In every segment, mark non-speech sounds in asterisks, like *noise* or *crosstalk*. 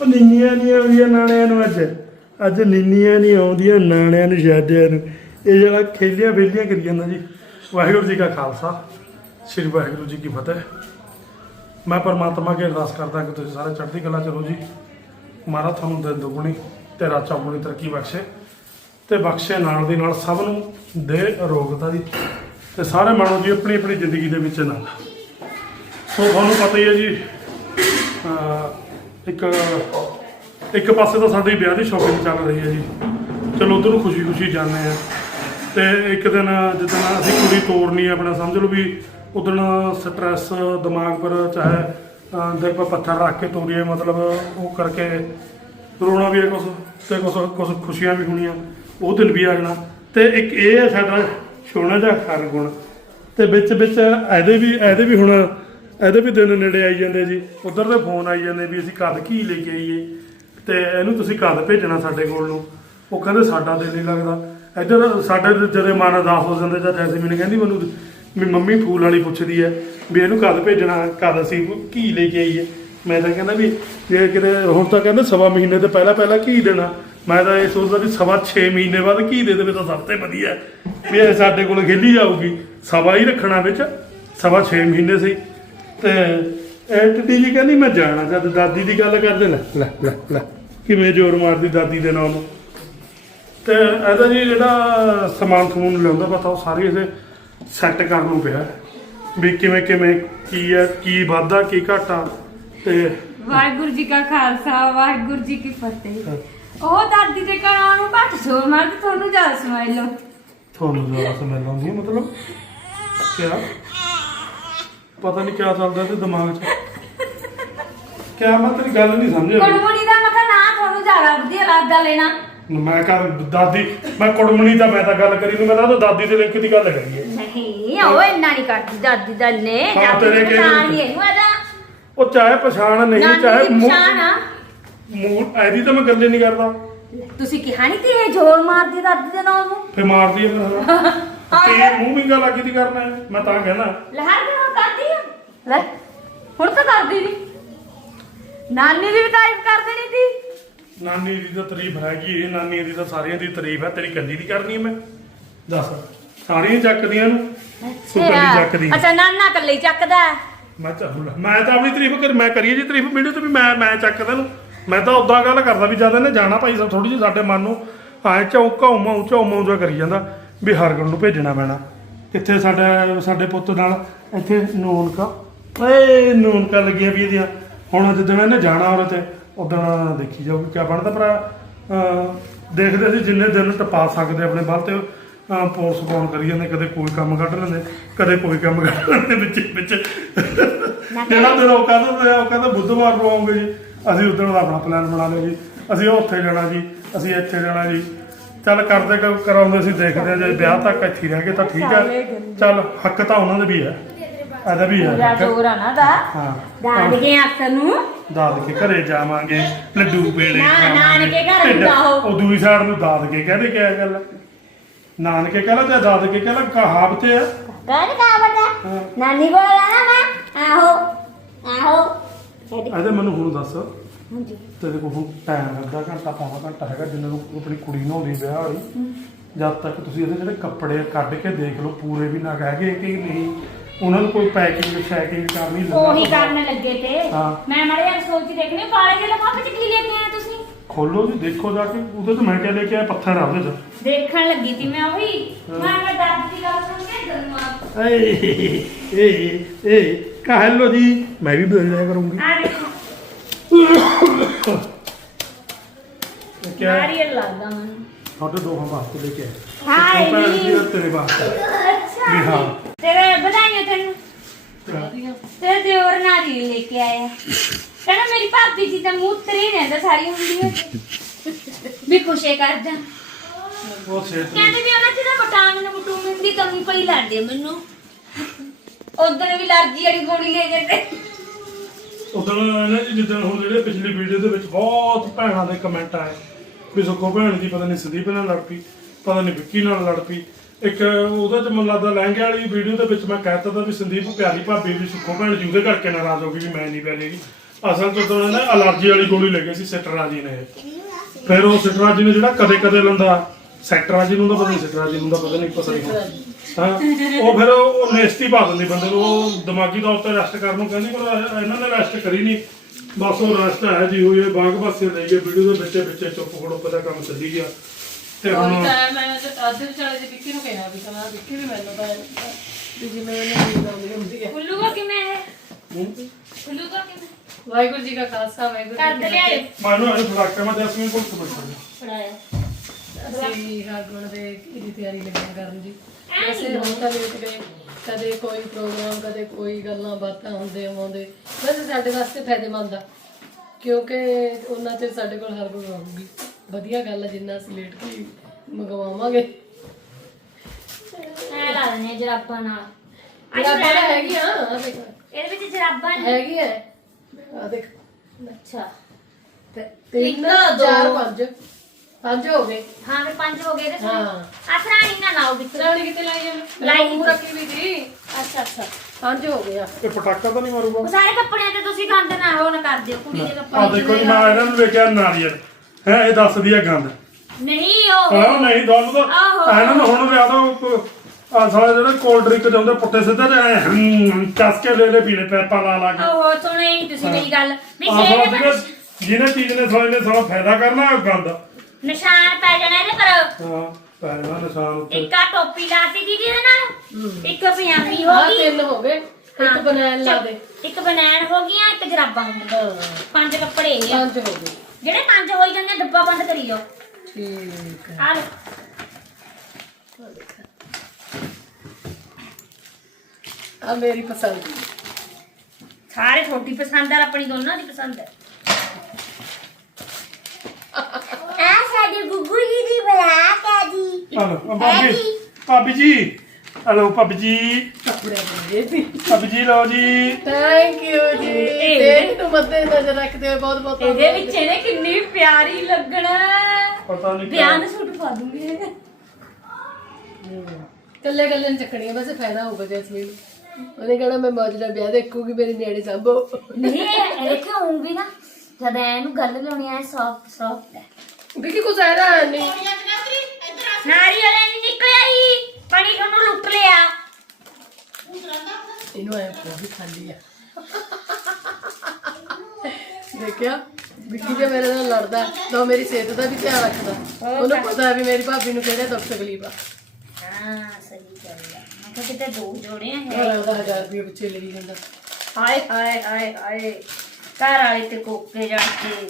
ਉਹ ਨਿੰਨੀਆਂ ਨਹੀਂ ਆਉਂਦੀਆਂ ਨਾਣਿਆਂ ਨੂੰ ਅੱਜ। ਅੱਜ ਨਿੰਨੀਆਂ ਨਹੀਂ ਆਉਂਦੀਆਂ, ਨਾਣਿਆਂ ਨੂੰ ਛੱਡਿਆਂ ਨੂੰ। ਇਹ ਜਿਹੜਾ ਖੇਲੀਆਂ ਵੇਲੀਆਂ ਕਰੀ ਜਾਂਦਾ ਜੀ। ਵਾਹਿਗੁਰੂ ਜੀ ਕਾ ਖਾਲਸਾ। ਸ੍ਰੀ ਵਾਹਿਗੁਰੂ ਜੀ ਕੀ ਫਤਿਹ। ਮੈਂ ਪਰਮਾਤਮਾ ਅੱਗੇ ਅਰਦਾਸ ਕਰਦਾ ਕਿ ਤੁਸੀਂ ਸਾਰੇ ਚੜ੍ਹਦੀ ਕਲਾ ਚ ਰਹੋ ਜੀ। ਮਾਰਾ ਤੁਹਾਨੂੰ ਦੇ ਦੁਗਣੀ ਤੇ ਰਾਤ ਚੌਗੁਣੀ ਤਰੱਕੀ ਬਖਸ਼ੇ ਤੇ ਬਖਸ਼ੇ ਨਾਲ ਦੀ ਨਾਲ ਸਭ ਨੂੰ ਦੇ ਅਰੋਗਤਾ ਦੀ ਤੇ ਸਾਰੇ ਮਾਣੋ ਜੀ ਆਪਣੀ ਆਪਣੀ ਜ਼ਿੰਦਗੀ ਦੇ ਵਿੱਚ ਨਾਲ। ਸੋ ਤੁਹਾਨੂੰ ਪਤਾ ਹੀ ਹੈ ਜੀ ਇੱਕ ਇੱਕ ਪਾਸੇ ਤਾਂ ਸਾਡੀ ਵਿਆਹ ਦੀ ਸ਼ੋਪਿੰਗ ਚੱਲ ਰਹੀ ਹੈ ਜੀ। ਚਲੋ ਉਧਰ ਨੂੰ ਖੁਸ਼ੀ-ਖੁਸ਼ੀ ਜਾਂਦੇ ਆ ਤੇ ਇੱਕ ਦਿਨ ਜਿੱਦਣ ਅਸੀਂ ਕੁੜੀ ਤੋੜਨੀ ਹੈ ਆਪਣਾ ਸਮਝ ਲਓ ਵੀ ਉਦਣ ਸਟ੍ਰੈਸ ਦਿਮਾਗ ਪਰ ਚਾਹੇ ਅਹ, ਦਿਲ ਪਰ ਪੱਥਰ ਰੱਖ ਕੇ ਤੋੜੀਏ ਮਤਲਬ ਉਹ ਕਰਕੇ ਰੋਣਾ ਵੀ ਹੈ ਕੁਛ ਤੇ ਕੁਛ ਕੁਛ ਖੁਸ਼ੀਆਂ ਵੀ ਹੋਣੀਆਂ ਉਹ ਦਿਨ ਵੀ ਆ ਜਾਣਾ। ਤੇ ਇੱਕ ਇਹ ਹੈ ਸਾਡਾ ਸੋਹਣਾ ਜਿਹਾ ਖਰ ਗੁਣ। ਤੇ ਵਿੱਚ ਵਿੱਚ ਇਹਦੇ ਵੀ ਇਹਦੇ ਵੀ ਹੁਣ ਇਹਦੇ ਵੀ ਦਿਨ ਨੇੜੇ ਆਈ ਜਾਂਦੇ ਜੀ। ਉਧਰ ਦੇ ਫੋਨ ਆਈ ਜਾਂਦੇ ਵੀ ਅਸੀਂ ਕਦ ਕੀ ਲੈ ਕੇ ਆਈਏ। ਤੇ ਇਹਨੂੰ ਤੁਸੀਂ ਕਦ ਭੇਜਣਾ ਸਾਡੇ ਕੋਲ ਨੂੰ। ਉਹ ਕਹਿੰਦੇ ਸਾਡਾ ਦਿਲ ਨਹੀਂ ਲੱਗਦਾ। ਇੱਧਰ ਸਾਡੇ ਜਦੋਂ ਮਨ ਅਦਾਸ ਹੋ ਜਾਂਦਾ ਜਾਂ ਜੈਸੇ ਮੈਨੂੰ ਕਹਿੰਦੀ ਮੈਨੂੰ ਵੀ ਮੰਮੀ ਫੂਲ ਵਾਲੀ ਪੁੱਛਦੀ ਹੈ ਵੀ ਇਹਨੂੰ ਕਦ ਭੇਜਣਾ ਕਦ ਅਸੀਂ ਕੀ ਲੈ ਕੇ ਆਈਏ। ਮੈਂ ਤਾਂ ਕਹਿੰਦਾ ਵੀ ਜੇ ਕਿਤੇ ਹੁਣ ਤਾਂ ਕਹਿੰਦੇ ਸਵਾ ਮਹੀਨੇ ਤੋਂ ਪਹਿਲਾਂ ਪਹਿਲਾਂ ਕੀ ਦੇਣਾ? ਮੈਂ ਤਾਂ ਇਹ ਸੋਚਦਾ ਵੀ ਸਵਾ 6 ਮਹੀਨੇ ਬਾਅਦ ਕੀ ਦੇ ਦੇਵੇ ਤਾਂ ਸਭ ਤੋਂ ਵਧੀਆ। ਵੀ ਇਹ ਸਾਡੇ ਕੋਲ ਖੇਲੀ ਜਾਊਗੀ। ਸਵਾ ਹੀ ਰੱਖਣਾ ਵਿੱਚ। ਸਵਾ 6 ਮਹੀਨੇ ਸੀ ਤੇ ਟੱਡੀ ਜੀ ਕਹਿੰਦੀ ਮੈਂ ਜਾਣਾ ਜਦ ਦਾਦੀ ਦੀ ਗੱਲ ਕਰਦੇ ਲੈ ਲੈ ਲੈ ਲੈ। ਕਿਵੇਂ ਜ਼ੋਰ ਮਾਰਦੀ ਦਾਦੀ ਦੇ ਨਾਲ। ਨੂੰ ਤੇ ਇਹਦਾ ਜੀ ਜਿਹੜਾ ਸਮਾਨ ਸਮੂਨ ਲਿਆਉਂਦਾ ਪਤਾ ਉਹ ਸਾਰੀ ਇਹਦੇ ਸੈੱਟ ਕਰਨ ਨੂੰ ਪਿਆ। ਵੀ ਕਿਵੇਂ ਕਿਵੇਂ ਕੀ ਹੈ ਕੀ ਵਾਧਾ ਕੀ ਘਾਟਾ ਤੇ ਵਾਹਿਗੁਰੂ ਜੀ ਕਾ ਖਾਲਸਾ ਵਾਹਿਗੁਰੂ ਜੀ ਕੀ ਫਤਿਹ। ਉਹ ਦਾਦੀ ਦੇ ਘਰਾਂ ਨੂੰ ਘੱਟ ਸੋ ਮਰ ਤੁਹਾਨੂੰ ਜ਼ਿਆਦਾ ਸਮਾਈ ਲਓ। ਤੁਹਾਨੂੰ ਜ਼ਿਆਦਾ ਸਮਝ ਆਉਂਦੀ ਹੈ ਮਤਲਬ? ਕਿਆ? ਪਤਾ ਨਹੀਂ ਕਿਆ ਚੱਲਦਾ ਤੇ ਦਿਮਾਗ 'ਚ। ਕਿਆ ਮੈਂ ਤੇਰੀ ਗੱਲ ਨਹੀਂ ਸਮਝਿਆ। ਕੁੜਮੁੜੀ ਦਾ ਮਖਾ ਨਾ ਤੁਹਾਨੂੰ ਜ਼ਿਆਦਾ ਵਧੀਆ ਲੱਗਦਾ ਲੈਣਾ। ਮੈਂ ਕਰ ਦਾਦੀ ਮੈਂ ਕੁੜਮਣੀ ਦਾ ਮੈਂ ਤਾਂ ਗੱਲ ਕਰੀ ਨੂੰ ਮੈਂ ਤਾਂ ਦਾਦੀ ਦੇ ਲਿੰਕ ਦੀ ਗੱਲ ਕਰੀਏ ਨਹੀਂ ਉਹ ਇੰਨਾ ਨਹੀਂ ਕਰਦੀ ਦਾਦੀ ਦਾ ਨੇ। ਹਾਂ, ਦਾਦੀ ਤੇਰੇ ਦੇ ਕਿਹੜੇ ਪਛਾਣ ਨਹੀਂ ਇਹਨੂੰ ਆਦਾ ਉਹ ਚਾਹੇ ਪਛਾਣ ਨਹੀਂ ਚਾਹੇ ਮੂੰਹ ਪਛਾਣ ਆ। ਮੂੰਹ ਐਦੀ ਤਾਂ ਮੈਂ ਗੱਲੇ ਨਹੀਂ ਕਰਦਾ। ਤੁਸੀਂ ਕਿਹਾ ਨਹੀਂ ਤੇ ਇਹ ਜ਼ੋਰ ਮਾਰਦੀ ਦਾਦੀ ਦੇ ਨਾਲ ਨੂੰ ਫੇ ਮਾਰਦੀ ਹੈ *laughs* ਤੇ ਮੂੰਹ ਵਿੰਗਾ ਲੱਗੀ ਦੀ ਕਰਨਾ ਹੈ। ਮੈਂ ਤਾਂ ਕਹਿਣਾ। ਲਹਿਰ ਦੇ ਨਾਲ ਆ ਲੈ ਹੁਣ ਤਾਂ ਕਰਦੀ ਨਹੀਂ ਨਾਨੀ ਦੀ ਵੀ ਤਾਰੀਫ ਕਰ ਦੇਣੀ ਸੀ। ਨਾਨੀ ਦੀ ਤਾਂ ਤਾਰੀਫ ਹੈਗੀ ਇਹ ਨਾਨੀ ਦੀ ਤਾਂ ਸਾਰਿਆਂ ਦੀ ਤਾਰੀਫ ਹੈ ਤੇਰੀ ਕੱਲੀ ਦੀ ਕਰਨੀ ਮੈਂ। ਦੱਸ ਸਾਰੀਆਂ ਚੱਕਦੀਆਂ ਨੂੰ? ਤੂੰ ਕੱਲੀ ਚੱਕਦੀ। ਅੱਛਾ ਨਾਨਾ ਕੱਲੇ ਹੀ ਚੱਕਦਾ ਹੈ। ਮੈਂ ਚੱਲ ਮੈਂ ਤਾਂ ਆਪਣੀ ਤਾਰੀਫ ਕਰ ਮੈਂ ਕਰੀਏ ਜੀ ਤਾਰੀਫ ਵੀਡੀਓ ਤੇ ਵੀ ਮੈਂ ਮੈਂ ਚੱਕਦਾ ਨੂੰ ਮੈਂ ਤਾਂ ਉਦਾਂ ਗੱਲ ਕਰਦਾ ਵੀ ਜਦ ਇਹਨੇ ਜਾਣਾ ਭਾਈ ਸਾਹਿਬ ਥੋੜੀ ਜਿਹੀ ਸਾਡੇ ਮਨ ਨੂੰ ਐ ਚੌਕਾ ਉਮਾ ਚੌਮਾ ਜਿਹਾ ਕਰੀ ਜਾਂਦਾ ਵੀ ਹਰਗੁਣ ਨੂੰ ਭੇਜਣਾ ਪੈਣਾ। ਕਿੱਥੇ ਸਾਡਾ ਸਾਡੇ ਪੁੱਤ ਨਾਲ ਇੱਥੇ ਨੂਨਕਾ ਓਏ ਨੂਨਕਾ ਲੱਗੀਆਂ ਵੀ ਇਹਦੀਆਂ। ਹੁਣ ਜਿੱਦਣ ਇਹਨੇ ਜਾਣਾ ਉਹਦੇ ਤੇ ਉਦੋਂ ਦੇਖੀ ਜਾਊਗੀ ਕਿਆ ਬਣਦਾ ਭਰਾ ਅਹ ਦੇਖਦੇ ਸੀ ਜਿੰਨੇ ਦਿਨ ਟਪਾ ਸਕਦੇ ਆਪਣੇ ਬਲ ਤੇ ਪੋਰਸ ਪਾਉਣ ਕਰੀ ਜਾਂਦੇ ਕਦੇ ਕੋਈ ਕੰਮ ਕੱਢ ਲੈਂਦੇ ਕਦੇ ਕੋਈ ਕੰਮ ਕੱਢ ਲੈਂਦੇ ਵਿੱਚ ਵਿੱਚ। ਜਿਹੜਾ ਦਿਨ ਉਹ ਕਹਿੰਦਾ ਉਹ ਕਹਿੰਦਾ ਬੁੱਧਵਾਰ ਨੂੰ ਆਉਂਗੇ ਜੀ। ਅਸੀਂ ਉਦੋਂ ਦਾ ਆਪਣਾ ਪਲਾਨ ਬਣਾ ਲਿਆ ਜੀ। ਅਸੀਂ ਉੱਥੇ ਜਾਣਾ ਜੀ ਅਸੀਂ ਇੱਥੇ ਜਾਣਾ ਜੀ। ਚੱਲ ਕਰਦੇ ਕਰਾਉਂਦੇ ਸੀ ਦੇਖਦੇ ਜੇ ਵਿਆਹ ਤੱਕ ਇੱਥੇ ਰਹਿ ਗਏ ਤਾਂ ਠੀਕ ਹੈ। ਚੱਲ ਹੱਕ ਤਾਂ ਉਹਨਾਂ ਦੇ ਵੀ ਹੈ। ਇਹਦਾ ਵੀ ਹੈ। ਪੂਰਾ ਹੱਕ। ਜ਼ੋਰ ਆ ਨਾ ਦਾ। ਹਾਂ। ਦਾਦਕੇ ਹੱਥ ਨੂੰ। ਦਾਦਕੇ ਘਰੇ ਜਾਵਾਂਗੇ ਲੱਡੂ ਪੇੜੇ ਨਾ। ਨਾਨਕੇ ਘਰ ਢਿੱਡ- ਹੁੰਦਾ ਉਹ। ਦੂਜੀ ਸਾਈਡ ਨੂੰ ਦਾਦਕੇ ਕਹਿੰਦੇ ਕਿਆ ਗੱਲ ਨਾਨਕੇ ਕਹਿੰਦਾ ਤੇ ਦਾਦਕੇ ਕਹਿੰਦਾ ਕਹਾਵਤ ਹੈ ਕਾ ਬਤਾ ਹਾਂ। ਨਾਨੀ ਕੋਲ ਆਣਾ ਮੈਂ। ਆਹੋ ਆਹੋ। ਇਹਦੇ ਮੈਨੂੰ ਹੁਣ ਦੱਸ। ਹਾਂਜੀ। ਤੇਰੇ ਕੋਲ ਹੁਣ ਟਾਈਮ ਅੱਧਾ ਘੰਟਾ ਪੌਣਾ ਘੰਟਾ ਹੈਗਾ ਜਿੰਨੇ ਨੂੰ ਆਪਣੀ ਕੁੜੀ ਨਹਾਉਂਦੀ ਵਿਆਹ ਵਾਲੀ। ਜਦ ਤੱਕ ਤੁਸੀਂ ਇਹਦੇ ਜਿਹੜੇ ਕੱਪੜੇ ਕੱਢ ਕੇ ਦੇਖ ਲਓ ਪੂਰੇ ਵੀ ਨਾ ਹੈਗੇ ਕਿ ਨਹੀਂ। ਉਹਨਾਂ ਨੂੰ ਕੋਈ ਪੈਕਿੰਗ ਸ਼ੈਕਿੰਗ ਕਰਨੀ ਉਹੀ ਕਰਨ ਲੱਗੇ ਤੇ। ਹਾਂ। ਮੈਂ ਮਾੜੇ ਯਾਰ ਸੋਚ ਕੇ ਦੇਖਣੀ ਕਾਲੇ ਦੇ ਲਫਾਫੇ ਚ ਕੀ ਲੈ ਕੇ ਆਏ ਤੁਸੀਂ? ਖੋਲੋ ਜੀ ਦੇਖੋ ਜਾ ਕੇ। ਉਹਦੇ ਤੋਂ ਮੈਂ ਕਿਆ ਲੈ ਕੇ ਆਇਆ ਪੱਥਰ ਆ ਉਹਦੇ ਚ ਦੇਖਣ ਲੱਗੀ ਸੀ ਮੈਂ ਉਹੀ। ਮੈਂ ਮੈਂ ਦਾਦੀ ਦੀ ਗੱਲ ਸੁਣ ਕੇ ਗਰਮਾ ਏ ਏ ਏ ਕਾ ਹੈਲੋ ਜੀ। ਮੈਂ ਵੀ ਬੋਲ ਲਿਆ ਕਰੂੰਗੀ। ਆ ਦੇਖੋ। *coughs* ਕਿਆ? ਨਾਰੀਅਲ ਲੱਗਦਾ ਮੈਨੂੰ। ਤੁਹਾਡੇ ਦੋਹਾਂ ਵਾਸਤੇ ਲੈ ਕੇ ਆਇਆ ਹਾਏ ਭੈਣ। ਔਰ ਤੇਰੇ ਵਾਸਤੇ। ਅੱਛਾ। ਵੀ ਹਾਂ। ਤੇਰੇ ਵਧਾਈਆਂ ਤੈਨੂੰ। ਤੇਰੇ। ਦਿਓਰ ਨਾਰੀਅਲ ਲੈ ਕੇ ਆਇਆ ਕਹਿੰਦਾ ਮੇਰੀ ਭਾਬੀ ਜੀ ਤਾਂ ਮੂੰਹ ਤਰੀ ਰਹਿੰਦਾ ਸਾਰੀ ਉਂਗਲੀਆਂ ਤੇ ਵੀ ਖੁਸ਼ੇ ਕਰ ਜਾ। ਉਹ ਸਿਹਤ ਕਹਿੰਦੇ ਵੀ ਉਹਨਾਂ ਚ ਨਾ ਵਿਟਾਮਿਨ ਵਿਟੂਮਿਨ ਦੀ ਕਮੀ ਪਈ ਲੱਗਦੀ ਹੈ ਮੈਨੂੰ। ਉਧਰ ਵੀ ਅਲਰਜੀ ਵਾਲੀ ਗੋਲੀ ਲੈ ਜਾਂਦੇ। ਉਦੋਂ ਨਾ ਜੀ ਜਿੱਦਣ ਹੁਣ ਜਿਹੜੇ ਪਿਛਲੀ ਵੀਡੀਓ ਦੇ ਵਿੱਚ ਬਹੁਤ ਭੈਣਾਂ ਦੇ ਕਮੈਂਟ ਆਏ। ਵੀ ਸੁੱਖੋ ਭੈਣ ਦੀ ਪਤਾ ਨਹੀਂ ਸੰਦੀਪ ਨਾਲ ਲੜ ਪਈ, ਪਤਾ ਨਹੀਂ ਵਿੱਕੀ ਨਾਲ ਲੜ ਪਈ। ਇੱਕ ਉਹਦੇ ਚ ਮੈਨੂੰ ਲੱਗਦਾ ਲਹਿੰਗੇ ਵਾਲੀ ਵੀਡੀਓ ਦੇ ਵਿੱਚ ਮੈਂ ਕਹਿ ਤਾ ਵੀ ਸੰਦੀਪ ਪਿਆਰੀ ਭਾਬੀ ਵੀ ਸੁੱਖੋ ਭੈਣ ਜੀ, ਉਹਦੇ ਕਰਕੇ ਨਾਰਾਜ਼ ਹੋ ਗਈ ਵੀ ਮੈਂ ਨਹੀਂ ਪਿਆਰੀ ਹੈਗੀ ਅਸਲ ਚ ਤਾਂ ਉਹਨੇ ਅਲਰਜੀ ਵਾਲੀ ਗੋਲੀ ਲੈ ਗਈ ਸੀ ਸਿਟਰਾਜੀ ਨੇ। ਫਿਰ ਉਹ ਸਿਟਰਾ ਜੀ ਨੇ ਜਿਹੜਾ ਕਦੇ ਕਦੇ ਲੰਦਾ ਸੈਕਟਰਾਜੀ ਨੂੰ ਤਾਂ ਪਤਾ ਨਹੀਂ ਸਿਟਰਾਜੀ ਨੂੰ ਤਾਂ ਪਤਾ ਨਹੀਂ ਪਤਾ ਨਹੀਂ ਹਾਂ, ਉਹ ਫਿਰ ਉਹ ਨੇਸਤੀ ਪਾ ਦਿੰਦੀ ਬੰਦੇ ਨੂੰ, ਉਹ ਦਿਮਾਗੀ ਤੌਰ ਤੇ ਰੈਸਟ ਕਰਨ ਨੂੰ ਕਹਿੰਦੀ, ਪਰ ਇਹਨਾਂ ਨੇ ਰੈਸਟ ਕਰੀ ਨਹੀਂ ਬਸ ਉਹ ਰੈਸਟ ਹੈ ਜੀ ਹੋਈ ਹੈ ਬਾਗ ਪਾਸੇ ਲੈ ਗਏ ਵੀਡੀਓ ਦੇ ਵਿੱਚ ਵਿੱਚ ਚੁੱਪ ਖੜੋਪ ਦਾ ਕੰਮ ਚੱਲੀ ਗਿਆ। ਤੇ ਹੁਣ ਤਾਂ ਮੈਂ ਤੇ ਅੱਧ ਵਿਚਾਲੇ ਦੇ ਵਿੱਕੀ ਨੂੰ ਕਿਹਾ ਵੀ ਕਹਾਂ ਵਿੱਕੀ ਵੀ ਮੈਨੂੰ ਤਾਂ ਵੀ ਜਿਵੇਂ ਉਹਨੇ ਨੀਂਦ ਆਉਂਦੀ ਹੁੰਦੀ ਹੈ ਖੁੱਲੂਗਾ ਕਿਵੇਂ ਹੈ? ਖੁੱਲੂਗਾ ਕਿਵੇਂ? ਵਾਹਿਗੁਰੂ ਜੀ ਕਾ ਖਾਲਸਾ ਵਾਹਿਗੁਰੂ ਜੀ ਤੇ ਕੀ ਲਿਆਏ ਮੈਨੂੰ ਅੱਜ ਫੜਾਕਾ ਮੈਂ ਜਸਮੀਨ ਕੋਲ ਤੋਂ ਬੈਠਾ ਫੜਾਇਆ। ਫਤਿਹ। ਅਸੀਂ ਹਰਗੁਣ ਦੇ ਦੀ ਤਿਆਰੀ ਲੱਗਿਆ ਕਰਨ ਜੀ ਵੈਸੇ ਹੁਣ ਤਾਂ ਲੇਟ ਗਏ ਕਦੇ ਕੋਈ ਪ੍ਰੋਗਰਾਮ ਕਦੇ ਕੋਈ ਗੱਲਾਂ ਬਾਤਾਂ ਹੁੰਦੇ ਆਉਂਦੇ। ਵੈਸੇ ਸਾਡੇ ਵਾਸਤੇ ਫਾਇਦੇਮੰਦ ਆ ਕਿਉਂਕਿ ਉਹਨਾਂ ਤੇ ਸਾਡੇ ਕੋਲ ਹਰਗੁਣ ਰਹੂਗੀ ਵਧੀਆ ਗੱਲ ਆ ਜਿੰਨਾ ਅਸੀਂ ਲੇਟ ਕੇ ਮੰਗਵਾਵਾਂਗੇ। ਐ ਲਾ ਆ ਜਰਾਬਾਂ ਨਾਲ। ਅੱਜ ਜਰਾਬਾਂ ਤਾਂ ਮੈਂ- ਹੈਗੀਆਂ ਆ ਦੇਖ। ਇਹਦੇ ਵਿੱਚ ਜਰਾਬਾਂ ਨੇ। ਹੈਗੀ ਹੈ ਆ ਦੇਖ। ਅੱਛਾ। ਤੇ ਤਿੰਨ। ਚਾਰ ਪੰਜ। ਪੰਜ ਹੋ ਗਏ। ਹਾਂ ਫਿਰ ਪੰਜ ਹੋ ਗਏ ਤੇ ਹਾਂ। ਆਸਰਾਣੀ ਨਾ ਲਾਓ ਵਿੱਚ। ਰਾਣੀ ਕਿਤੇ ਲਾਈ ਜਾਵੇ ਲਾਈ ਲਾਈ ਰੱਖੀ ਵੀ ਸੀ। ਅੱਛਾ ਅੱਛਾ। ਪੰਜ ਹੋ ਗਏ ਆ। ਇਹ ਪਟਾਕਾ ਤਾਂ ਨਹੀਂ ਮਾਰੂਗਾ। ਉਹ ਸਾਰੇ ਕੱਪੜਿਆਂ ਤੇ ਤੁਸੀਂ ਗੰਦ ਨਾ ਹੋ ਨਾ ਕਰ ਦਿਓ ਕੁੜੀ ਦੇ ਆ ਕੱਪੜੇ ਦੇਖੋ ਜੀ ਮੈਂ ਇਹਨਾਂ ਨੂੰ ਵੇਖਿਆ ਨਾਰੀਅਲ। ਹੈ ਇਹ ਦੱਸਦੀ ਹੈ ਗੰਦ। ਨਹੀਂ ਉਹ ਹਾਂ ਨਹੀਂ ਤੁਹਾਨੂੰ ਤਾਂ ਆਹੋ। ਇਹਨਾਂ ਨੂੰ ਹੁਣ ਲਿਆ ਦੋ ਆ ਸਾਲੇ ਜਿਹੜੇ ਕੋਲਡ ਡਰਿੰਕ ਜਾਂਦੇ ਪੁੱਟੇ ਸਿੱਧੇ ਤੇ ਐ ਹਮ, ਕੱਸ ਕੇ ਲੈ ਲੈ ਪੀਣੇ ਪੈਪਾਂ ਲਾ ਲਾ ਕੇ। ਉਹ ਸੁਣੇ ਨਹੀਂ ਤੁਸੀਂ ਮੇਰੀ ਗੱਲ। ਵੀ ਆਹ ਸ਼ੇਰ ਸਾਲਾ ਜਿਹੜਾ ਜਿਹਨੇ ਚੀਜ਼ ਨੇ ਸਾਲੇ ਨੇ ਸਾਲਾ ਫਾਇਦਾ ਕਰਨਾ ਉਹ ਗੰਦ। ਨਿਸ਼ਾਨ ਪੈ ਜਾਣਾ ਇਹਦੇ ਪਰ। ਹਾਂ ਪੈਣਾ ਨਿਸ਼ਾਨ ਉੱਤੇ। ਇੱਕ ਆ ਟੋਪੀ ਲਾਤੀ ਦੀਦੀ ਇਹਦੇ ਨਾਲ। ਇੱਕ ਪਜਾਮੀ ਹੋ ਆ ਗਈ ਤਿੰਨ ਹੋ ਗਏ। ਇੱਕ ਬਨਾਨ ਲਾ ਦੇ। ਇੱਕ ਬਨੈਣ ਹੋ ਗਈਆਂ ਇੱਕ ਜਰਾਬਾਂ ਹੋ ਗਈਆਂ। ਪੰਜ ਕੱਪੜੇ ਇਹ ਆ। ਪੰਜ ਹੋ ਗਏ। ਜਿਹੜੇ ਪੰਜ ਹੋਈ ਜਾਂਦੇ ਆ, ਡੱਬਾ ਬੰਦ ਕਰੀ ਜਾਓ। ਠੀਕ ਹੈ ਆ ਲਓ। ਆ ਮੇਰੀ ਪਸੰਦ। ਦੀ ਸਾਰੇ ਛੋਟੀ ਪਸੰਦ ਆ ਆਪਣੀ ਦੋਨਾਂ ਦੀ ਪਸੰਦ ਹੈ *laughs* ਸਾਡੇ ਗੁੱਗੂ ਜੀ ਦੀ ਬਰਾਤ ਆ ਜੀ ਹਲੋ ਭਾਬੀ। ਭਾਬੀ ਜੀ। ਹਲੋ ਭਾਬੀ ਜੀ। ਭਾਬੀ ਜੀ ਲਓ ਜੀ। ਥੈਂਕ ਯੂ ਜੀ। ਦੇਖ ਨੂੰ ਮੱਦੇ ਨਜ਼ਰ ਰੱਖਦੇ ਹੋਏ ਬਹੁਤ ਬਹੁਤ ਇਹਦੇ ਵਿੱਚ ਇਹਨੇ ਕਿੰਨੀ ਪਿਆਰੀ ਲੱਗਣਾ। ਪਤਾ ਨਹੀਂ ਵਿਆਹ ਨੂੰ ਸੂਟ ਪਾ ਦੂੰਗੀ ਕੱਲੇ ਕੱਲੇ ਨੂੰ ਚੱਕਣੀ ਆ ਵੈਸੇ ਫਾਇਦਾ ਹੋਊਗਾ ਜੈਸਮੀਨ ਉਹਨੇ ਕਹਿਣਾ ਮੈਂ ਮੌਜ ਦਾ ਵਿਆਹ ਦੇਖੂਗੀ ਮੇਰੇ ਨਿਆਣੇ ਸੰਭੋ। ਨਹੀਂ ਇਹ ਇਹ ਕਿਉਂ ਹੋਊਗੀ ਨਾ ਜਦ ਇਹਨੂੰ ਗੱਲ ਲਾਉਣੀ ਐ ਸੌਫਟ ਸੌਫਟ ਹੈ। ਬਿਕੀ ਕੁਝ ਆਇਆ ਨਹੀਂ। ਨਾਰੀਅਲ ਨਹੀਂ ਨਿਕਲਿਆ ਹੀ। ਪਾਣੀ ਤੁਹਾਨੂੰ ਲੁੱਟ ਲਿਆ। ਇਹਨੂੰ ਆਇਆ ਪੂਰਾ ਖਾਲੀ ਆ। ਦੇਖਿਆ? ਵਿੱਕੀ ਜੇ ਮੇਰੇ ਨਾਲ ਲੜਦਾ ਤਾਂ ਉਹ ਮੇਰੀ ਸਿਹਤ ਦਾ ਵੀ ਧਿਆਨ ਰੱਖਦਾ। ਉਹਨੂੰ ਪਤਾ ਹੈ ਵੀ ਮੇਰੀ ਭਾਬੀ ਨੂੰ ਕਿਹੜੇ ਦੁੱਖ ਤਕਲੀਫ ਆ। ਹਾਂ ਸਹੀ ਗੱਲ ਹੈ ਮੈਂ ਕਿਹਾ ਕਿਤੇ ਦੋ ਜੋੜੇ ਆ ਘਰ ਉਹਦਾ 1000 ਰੁਪਏ ਪਿੱਛੇ ਲਈ ਜਾਂਦਾ। ਹਾਏ ਹਾਏ ਹਾਏ ਹਾਏ ਘਰ ਆਏ ਤੇ ਕੋਕੇ ਜਾ ਕੇ।